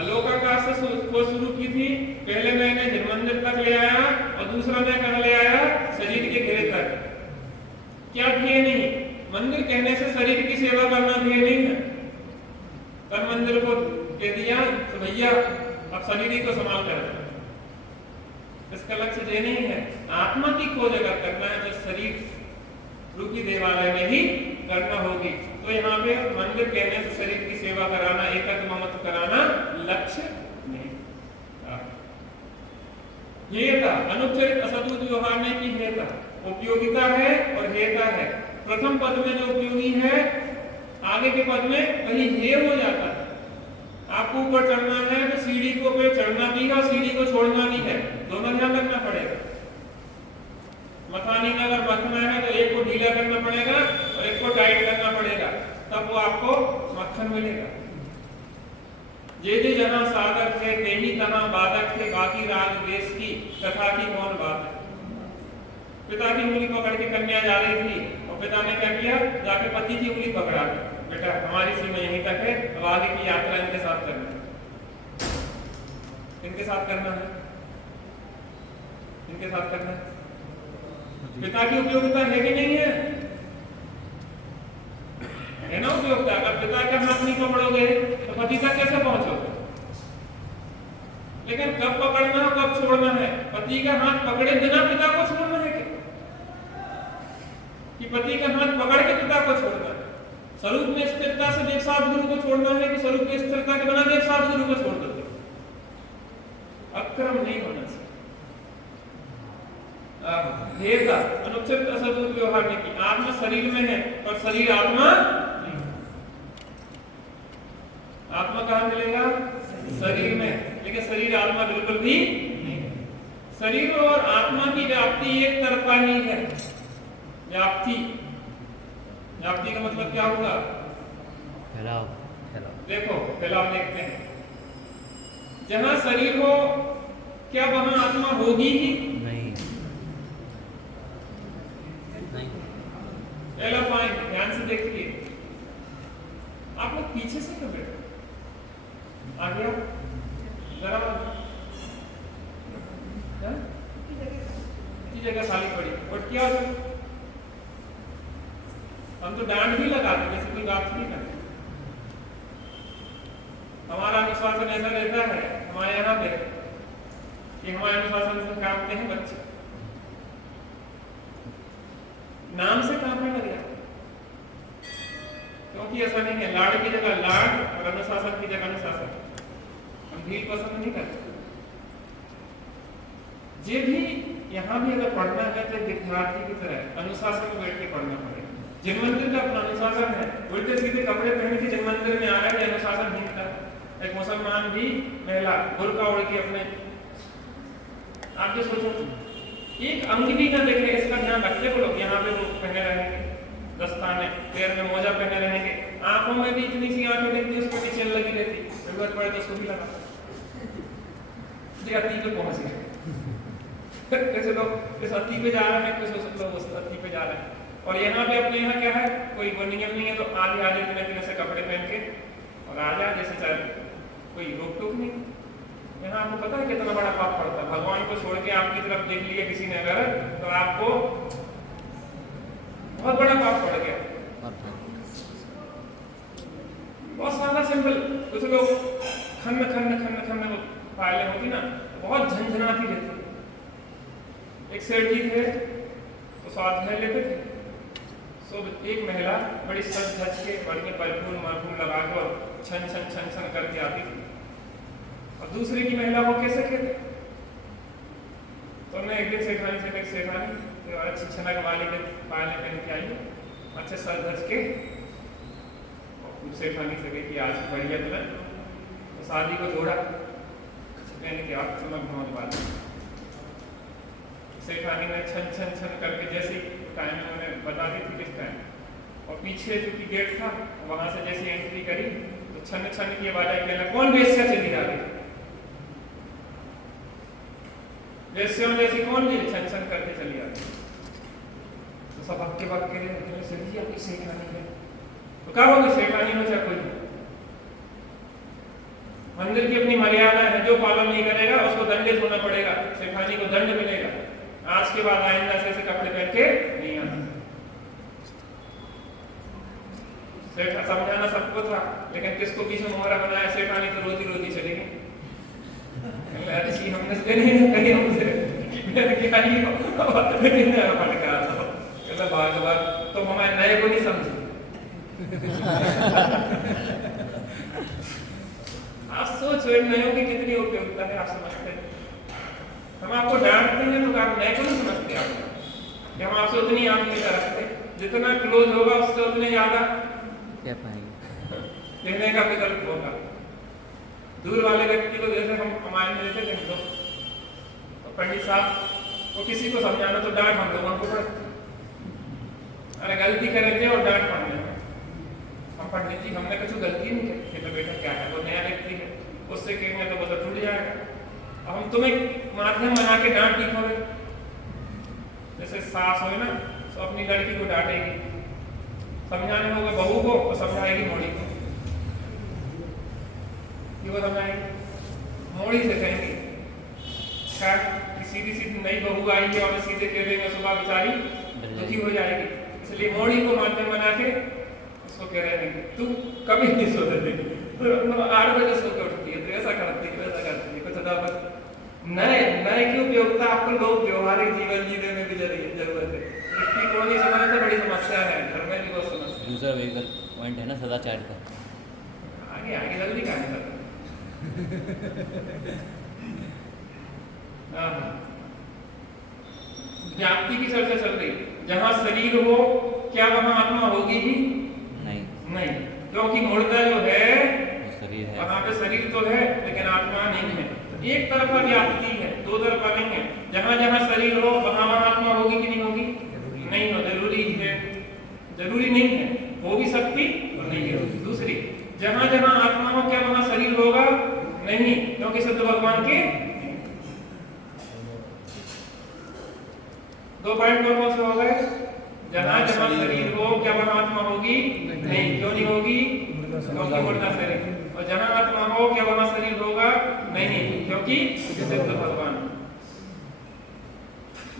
अलोकाकाश से खोज शुरू की थी, पहले मैंने जिन मंदिर तक ले आया और दूसरा मैं कहां ले आया? शरीर के घेरे तक। क्या ध्येय? नहीं, मंदिर कहने से शरीर की सेवा करना ध्येय नहीं है। तन मंदिर को कह दिया तो भैया अब शरीर ही को संभाल कर, इसका लक्ष्य ये नहीं है। आत्मा की खोज अगर करना है तो शरीर रूपी देवालय में ही करना होगी। तो यहाँ पे मंदिर कहने से शरीर की सेवा कराना, एकत्व ममत्व कराना लक्ष्य नहीं। हेयता, अनुपचरित असद्भुत व्यवहार ने की हेयता, उपयोगिता है और हेयता है। प्रथम पद में जो उपयोगी है, आगे के पद में वही हेय हो जाता है। आपको ऊपर चढ़ना है तो सीढ़ी को पे चढ़ना भी है और सीढ़ी को छोड़ना भी है, दोनों ध्यान रखना पड़ेगा। मखानी में अगर मखना है तो एक को ढीला करना पड़ेगा और एक को टाइट करना पड़ेगा, तब वो आपको मक्खन मिलेगा। जे जहां साधक थे तेही तहां बाधक थे, बाकी राग देश की कथा की कौन बात है। पिता की उंगली पकड़ के कन्या जा रही थी और पिता ने क्या किया? जाके पति की उंगली पकड़ा, बेटा हमारी सीमा यहीं तक है, अब आगे की यात्रा इनके साथ करना है, इनके साथ करना है, इनके साथ करना है। पिता की उपयोगिता है कि नहीं है? है ना उपयोगिता। अगर पिता का हाथ नहीं पकड़ोगे तो पति तक कैसे पहुंचोगे? लेकिन कब पकड़ना कब छोड़ना है? पति का हाथ पकड़े बिना पिता को छोड़ना है कि पति का हाथ पकड़ के पिता को छोड़ना है? स्वरूप में स्थिरता से देवसाद गुरु को छोड़ना है कि स्वरूप की स्थिरता के बिना देवसाद गुरु को छोड़ देते? अक्रम नहीं होना चाहिए। हेयता, अनुपचरित असद्भुत व्यवहार ने की। आत्मा शरीर में है पर शरीर आत्मा नहीं। आत्मा कहां मिलेगा? शरीर में, लेकिन शरीर आत्मा बिल्कुल भी नहीं। शरीर और आत्मा की व्याप्ति एक तरफा ही है। व्याप्ति, व्याप्ति का मतलब क्या होगा? फैलाव, फैलाव। देखो फैलाव देखते हैं। जहां शरीर हो क्या वहां आत्मा होगी ही? नहीं, पहला पॉइंट ध्यान से देखिए। आप लोग पीछे से क्यों बैठे? आ गया जरा जगह खाली पड़ी और क्या हो? हम तो डांट भी लगाते, जैसे कोई बात नहीं करते। हमारा अनुशासन ऐसा रहता है हमारे यहाँ पे कि हमारे अनुशासन से कांपते हैं बच्चे, नाम से कांपने लग जाते, क्योंकि ऐसा नहीं है। लाड़ की जगह लाड़ और अनुशासन की जगह अनुशासन। हम ढील पसंद नहीं करते। जे भी यहाँ भी अगर पढ़ना है तो विद्यार्थी की तरह अनुशासन में बैठ के पढ़ना पड़ेगा। जिन मंदिर का अपना अनुशासन है, उल्टे सीधे कपड़े पहन के जिन मंदिर में आ रहा है अनुशासन नहीं था। एक मुसलमान भी महिला बुर्का ओढ़ के अपने, आप जो सोचो एक अंग भी ना देखे, इसका ध्यान रखते वो लोग। यहाँ पे वो पहने रहेंगे दस्ताने, पैर में मोजा पहने रहेंगे, आंखों में भी इतनी सी आंखें देखती उसको पीछे लगी रहती, जरूरत पड़े तो उसको भी लगा अति पे पहुंच गए। कैसे लोग इस अति पे जा रहे हैं, कुछ लोग उस अति पे जा रहे हैं। और यहाँ पे अपने यहाँ क्या है, कोई वो नियम नहीं है तो आधे आधे दिन से कपड़े पहन के और आ जाए जैसे चाहे, कोई रोक टोक नहीं। यहाँ आपको पता है कितना बड़ा पाप पड़ता है। भगवान को छोड़ के आपकी तरफ देख लिया किसी ने अगर, तो आपको बहुत बड़ा पाप पड़ गया। बहुत सादा सिंपल। कुछ लोग खन्न खन्न खन्न खन्न फाइलें होती ना, बहुत झंझनाती रहती। एक सेठ जी थे, तो स्वाध्याय लेते थे। सो एक महिला बड़ी सज धज के बढ़िया परफ्यूम मार्फ्यूम लगा के और छन छन छन छन करके आती थी, और दूसरी की महिला वो कैसे कहते। तो हमने एक दिन सेठानी से एक सेठानी अच्छी छनक वाली के पायलें पहन के आई, अच्छे सर धज के और उसे खाने सके कि आज बढ़िया दिन तो शादी को जोड़ा कहने की आप चमक बहुत बात सेठानी ने छन छन छन करके जैसे टाइम उन्होंने बता दी थी किस टाइम और पीछे जो कि गेट था वहां से जैसे एंट्री करी तो छन छन की आवाज आई कहना कौन वेश्या चली आ गई वेश्या जैसी कौन भी छन छन करके चली आ गई तो सब हक्के बक्के सही आपकी सेठानी है तो क्या होगी सेठानी में चाहे कोई मंदिर की अपनी मर्यादा है जो पालन नहीं करेगा उसको दंडित होना पड़ेगा सेठानी को दंड मिलेगा आज के बाद आइंदा से ऐसे कपड़े पहन के नहीं आना सेठ समझाना सबको था लेकिन किसको पीछे मोहरा बनाया सेठानी तो रोती रोती चली गई अच्छी हमने से नहीं कही हमसे मैंने क्या नहीं फटका कहता भागवत तो हमारे नए को नहीं समझे आप सोच नयों की कितनी उपयोगिता है आप समझते हैं हम आपको डांटते हैं तो आप नए को नहीं समझते आप कि हम आपसे उतनी आत्मीयता रखते जितना क्लोज होगा उससे उतने ज्यादा क्या पाएंगे लेने का विकल्प होगा दूर वाले व्यक्ति को जैसे हम हमारे में लेते थे तो पंडित साहब को किसी को समझाना तो डांट हम लोगों को पड़ती अरे गलती करेंगे और डांट पड़ने हम पंडित जी हमने कुछ गलती नहीं की तो बेटा क्या है वो नया व्यक्ति है उससे कहेंगे तो वो तो टूट जाएगा अब हम तुम्हें माध्यम बना के डांट दिखाओगे जैसे सास हो ना तो अपनी लड़की को डांटेगी समझाने होगा बहू को तो समझाएगी मोड़ी को ये वो समझाएगी मोड़ी से कहेंगे क्या सीधी सीधी नई बहू आई है और सीधे कह देंगे सुबह बेचारी दुखी हो जाएगी इसलिए मोड़ी को माध्यम बना के उसको कह रहे हैं तू कभी नहीं सोते थे तो 8 बजे सो के उठती है तो ऐसा करती है वैसा करती है कुछ अदावत नए नए की उपयोगिता आपको लोग व्यवहारिक जीवन जीने में भी जरूरत है दृष्टिकोण नहीं समझने से बड़ी समस्या है घर में भी बहुत समस्या दूसरा वेहिकल पॉइंट है ना सदाचार का आगे आगे जल्दी कहानी करते व्याप्ति की चर्चा चल रही जहाँ शरीर हो क्या वहाँ आत्मा होगी ही नहीं क्योंकि मुर्दा जो है शरीर है वहाँ पे शरीर तो है लेकिन आत्मा नहीं है एक तरफा व्याप्ति है दो तरफा नहीं है जहाँ जहाँ शरीर हो वहाँ वहाँ आत्मा होगी कि नहीं होगी नहीं हो जरूरी है जरूरी नहीं है हो भी सकती और नहीं है दूसरी जहाँ जहाँ आत्मा हो क्या वहाँ शरीर होगा नहीं क्योंकि सब तो भगवान के दो पॉइंट कौन से हो गए जहाँ जहाँ शरीर हो क्या वहाँ आत्मा होगी नहीं क्यों नहीं होगी क्योंकि मुर्दा शरीर और जहाँ आत्मा हो क्या वहाँ शरीर होगा नहीं क्योंकि सिद्ध भगवान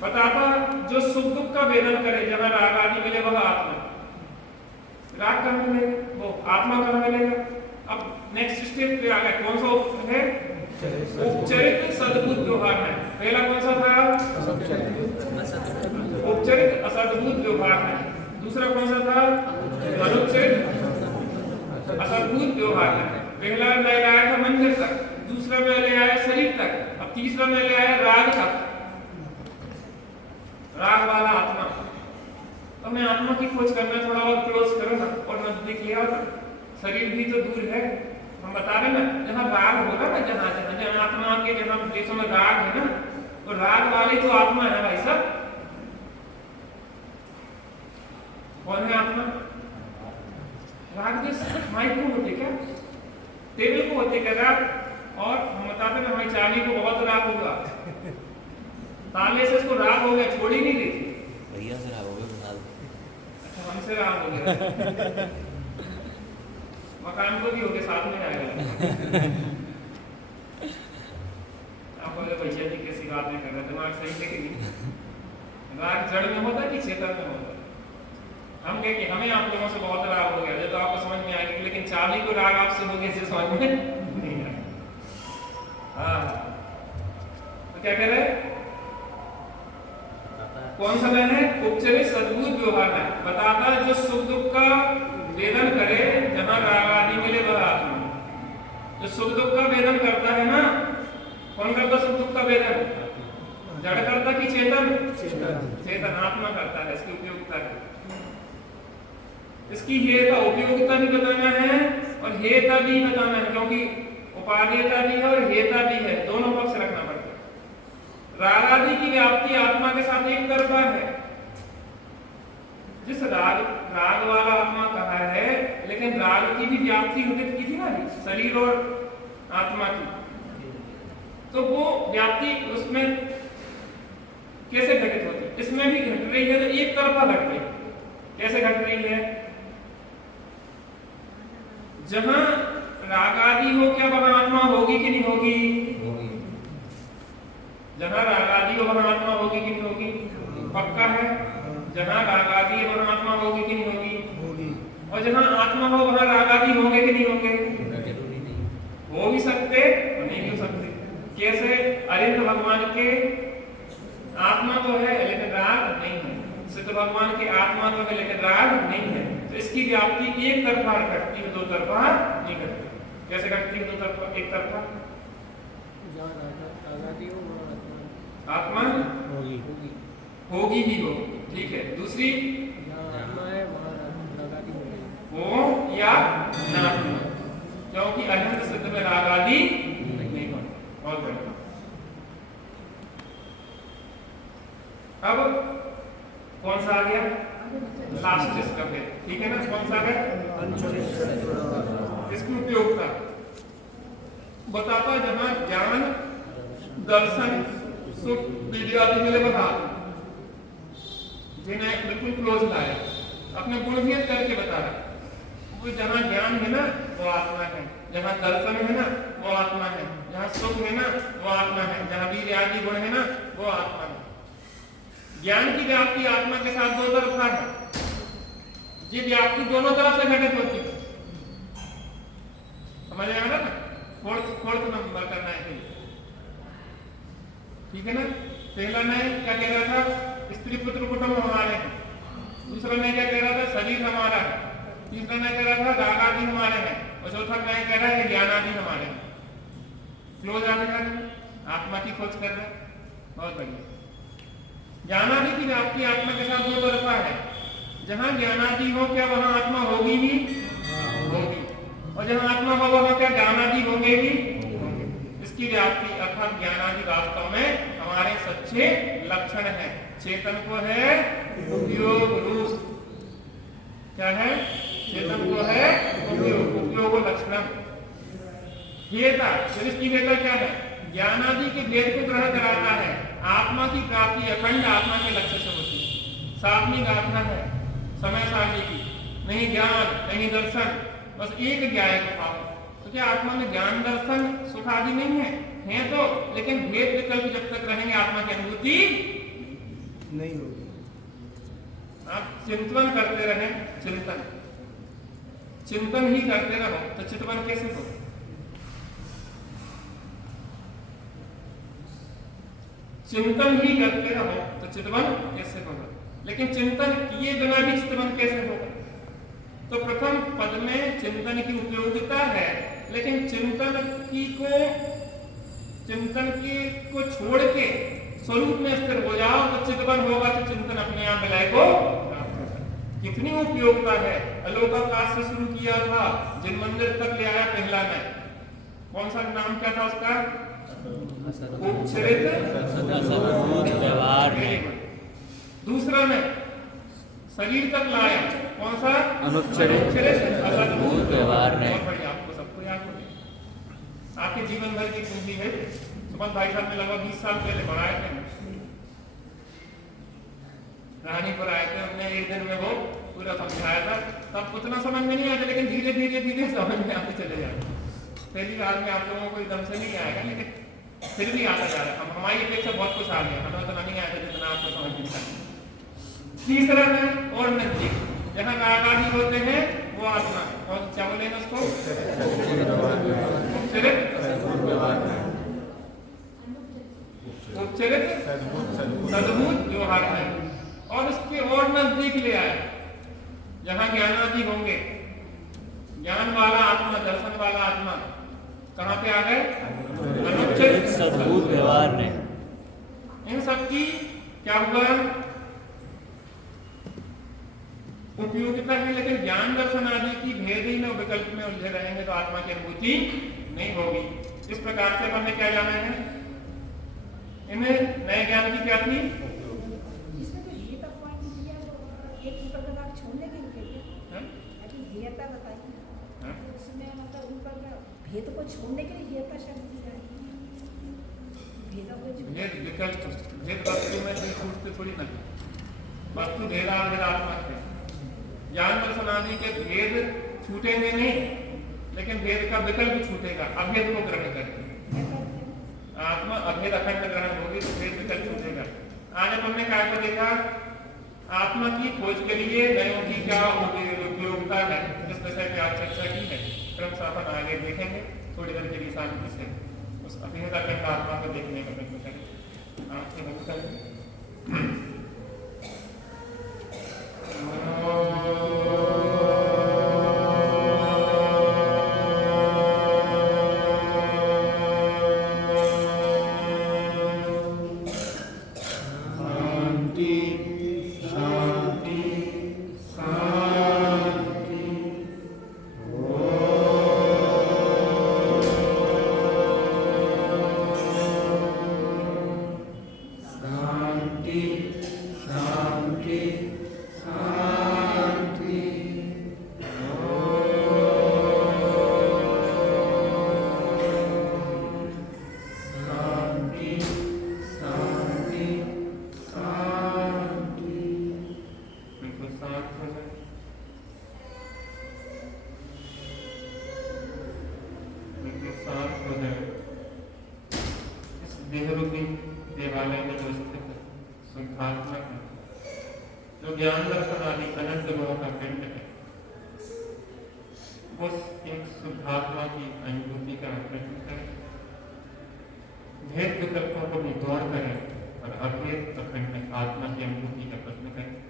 बताता जो सुख दुख का वेदन करे जहाँ राग आदि मिले वह आत्मा राग कहाँ मिले वो आत्मा कहाँ मिलेगा अब नेक्स्ट स्टेप पे आ गए कौन सा है उपचरित सद्भुत व्यवहार है पहला कौन सा था उपचरित असद्भुत व्यवहार है दूसरा कौन सा था अनुपचरित असद्भुत व्यवहार है पहला ले आया था मंदिर तक दूसरा में ले आया शरीर तक अब तीसरा में ले आया राग तक राग वाला आत्मा तो मैं आत्मा की खोज करना थोड़ा और क्लोज करो ना और नजदीक ले आओ ना शरीर भी तो दूर है हम बता रहे ना जहाँ राग होगा ना जहाँ जहाँ जहाँ आत्मा के जहाँ देशों में राग है ना तो राग वाली तो आत्मा है भाई साहब कौन है आत्मा राग देश माइक को होते क्या टेबल को होते क्या राग और हम बताते ना हमारी चाबी को बहुत राग होगा ताले से इसको राग हो गया छोड़ ही नहीं रही भैया से राग हो गया अच्छा हमसे राग हो गया मकान को भी होके साथ में आएगा आप बोले भैया जी कैसी बात नहीं कर रहे दिमाग सही है कि नहीं राग जड़ में होता कि चेतन में होता हम कहें कि हमें आप लोगों से बहुत राग हो गया तो आपको समझ में आएगी लेकिन चाबी को राग आपसे हो गया समझ में नहीं आएगा हाँ तो क्या कह रहे कौन सा है उपचरित सद्भुत व्यवहार है बताता जो सुख दुख का वेदन करे जहाँ राग आदि मिले वह आत्मा जो सुख दुख का वेदन करता है ना कौन करता सुख दुख का वेदन जड़ करता कि चेतन चेतन आत्मा करता है इसकी उपयोगिता है इसकी हे का उपयोगिता भी बताना है और हेता भी बताना है, क्योंकि उपादेयता भी है और हेता भी है, दोनों पक्ष रखना पड़ता है। राग आदि की व्याप्ति आत्मा के साथ एक तरफा है। जिस राग वाला आत्मा कहा है, लेकिन राग की भी व्याप्ति घटित की थी ना शरीर और आत्मा की, तो वो व्याप्ति उसमें कैसे घटित होती है? इसमें भी घट रही है, तो एक तरफा घट रही है। कैसे घट रही है? जहां राग आदि हो, क्या वहां आत्मा होगी कि नहीं होगी? जहां राग आदि हो वहां आत्मा होगी कि नहीं होगी? पक्का है। जहां राग आदि है वहां आत्मा होगी कि नहीं होगी? और जहां आत्मा हो वहां राग आदि होंगे कि नहीं होंगे? जरूरी नहीं, हो भी सकते और नहीं भी हो सकते। कैसे? अरिंद भगवान के आत्मा तो है लेकिन राग नहीं है, सिद्ध भगवान की आत्मा तो है लेकिन राग नहीं है, तो इसकी व्याप्ति एक तरफा घटती है, दो तरफा नहीं घटती। कैसे घटती है दो तरफा? एक तरफा आत्मा होगी ही होगी, ठीक है। दूसरी हो या ना हो, क्योंकि अनंत सिद्ध में राग आदि नहीं हो। बहुत बढ़िया। अब कौन सा आ गया? लास्ट इसका फिर, ठीक है ना? कौन सा आ गया? इसकी उपयोगिता बताता, जहां ज्ञान दर्शन सुख विद्या आदि मिले बता, जिन्हें बिल्कुल क्लोज लाए, अपने गुणभेद करके बता रहा। वो जहां ज्ञान है ना वो आत्मा है, जहां दर्शन है ना वो आत्मा है, जहां सुख है ना वो आत्मा है, जहां वीर्य आदि गुण है ना वो आत्मा है। ज्ञान की व्याप्ति आत्मा के साथ दो तरफा है। ये व्याप्ति दोनों तरफ से घटित होती है। समझ में आ रहा ना? फोर्थ नंबर करना है, ठीक है ना? पहला न्याय क्या कह रहा था? स्त्री पुत्र कुटुंब हमारे हैं। दूसरा न्याय क्या कह रहा था? शरीर हमारा है। तीसरा न्याय कह रहा था राग आदि हमारे हैं, और चौथा न्याय कह रहा है ज्ञान आदि हमारे हैं। क्लोज आने का आत्मा की खोज कर रहे हैं। बहुत बढ़िया। ज्ञानादि की व्याप्ति आत्मा के साथ दो तरफा है। जहां ज्ञानादि हो, क्या वहां आत्मा होगी भी? होगी। और जहां आत्मा हो वहां क्या ज्ञानादि होंगे भी? इसकी व्याप्ति अर्थात ज्ञानादि वास्तव में हमारे सच्चे लक्षण है। चेतन को है उपयोग रूप, क्या है? चेतन को है उपयोग लक्षण। हेता, इसकी हेता क्या है? ज्ञानादि के भेद को ग्रहण कराता है। आत्मा की प्राप्ति अखंड आत्मा के लक्ष्य से होती है। सातवीं गाथा है समय सारणी की, नहीं ज्ञान नहीं दर्शन, बस एक ज्ञान भाव। तो क्या आत्मा में ज्ञान दर्शन सुख आदि नहीं है तो, लेकिन भेद विकल्प जब तक रहेंगे आत्मा की अनुभूति नहीं होगी। आप चिंतन करते रहे, चिंतन ही करते रहो तो चिंतन कैसे हो? चिंतन ही करते रहो तो चिंतन कैसे होगा? लेकिन चिंतन किए बिना भी चिंतन कैसे होगा? तो प्रथम पद में चिंतन की उपयोगिता है, लेकिन चिंतन को छोड़ के स्वरूप में स्थिर हो जाओ तो चिंतन होगा, तो चिंतन अपने आप विलय को प्राप्त होगा। कितनी उपयोगिता है। अलोकाकाश से शुरू किया था, जिन मंदिर तक ले आया पहला में। कौन सा नाम क्या था उसका? उपचरित व्यवहार में। दूसरा में शरीर तक लाया, कौन सा? अनुच्छेदित असद्भुत व्यवहार में। आपको सबको याद हो, आपके जीवन भर की कुंजी है। सुमन भाई साहब ने लगभग 20 साल पहले पढ़ाए थे, रानीपुर आए थे, हमने एक दिन में वो पूरा समझाया था। तब उतना समझ में नहीं आया, लेकिन धीरे धीरे समझ में आते चले जाए। पहली बार में आप लोगों को एकदम से नहीं आएगा, लेकिन फिर भी आता जा रहा है। हमारी अपेक्षा बहुत कुछ आ गया, हमें तो नहीं आया जितना आपको समझ में आता। तीसरा में और नजदीक, जहाँ राग आदि होते हैं वो आत्मा, और क्या बोले उसको? उपचरित सद्भुत व्यवहार में। और उसके और नजदीक ले आए, जहाँ ज्ञान आदि होंगे। ज्ञान वाला आत्मा, दर्शन वाला आत्मा कहाँ पे आ गए? अनुच्छेदित सद्भुत व्यवहार में। इन सब की क्या हुआ? उपयोगिता है, लेकिन ज्ञान दर्शन आदि की भेद ही में विकल्प में उलझे रहेंगे तो आत्मा की अनुभूति नहीं होगी। इस प्रकार से हमने क्या जाना है, इन्हें नए ज्ञान की क्या थी, इसमें तो ये तक पॉइंट दिया एक ऊपर का दाग छोड़ने के लिए हाँ? अभी हेयता बताई हाँ? उसमें मतलब ऊपर का भेद को छोड़ने के लिए हेयता शब्द दिया है। भेद को छोड़ भेद विकल्प, भेद वस्तु में से छूटते थोड़ी ना, वस्तु भेदा भेदात्मक है। ज्ञान दर्शन आदि के भेद छूटेंगे नहीं, लेकिन भेद का विकल्प छूटेगा, अभेद को ग्रहण करके। आत्मा अभेद अखंड ग्रहण होगी तो भेद विकल्प छूटेगा। आज हमने क्या को देखा, आत्मा की खोज के लिए नयों की क्या उपयोगिता है, इस विषय पे आज चर्चा की है। क्रमशः अपन आगे देखेंगे, थोड़ी देर के लिए शांति से उस अभेद अखंड आत्मा को देखने का प्रयत्न करें। आंखें बंद करें। देहरूपी देवालय में जो स्थित शुद्धात्मक है, जो ज्ञान दर्शन आदि अनंत गुणों का पिंड है, उस एक शुद्धात्मा की अनुभूति का प्रयत्न करें, भेद विकल्पों को भी गौर करें और अभेद अखंड आत्मा की अनुभूति का प्रयत्न करें।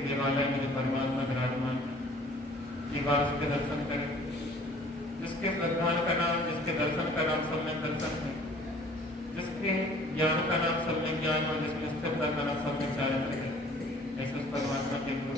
देवालय में जो परमात्मा विराजमान है, एक बार उसके दर्शन करें। जिसके श्रद्धान का नाम, जिसके दर्शन का नाम सब में दर्शन है, जिसके ज्ञान का नाम सब में ज्ञान और जिसमें स्थिरता का नाम सब में चारित्र है, ऐसे उस परमात्मा के गुरु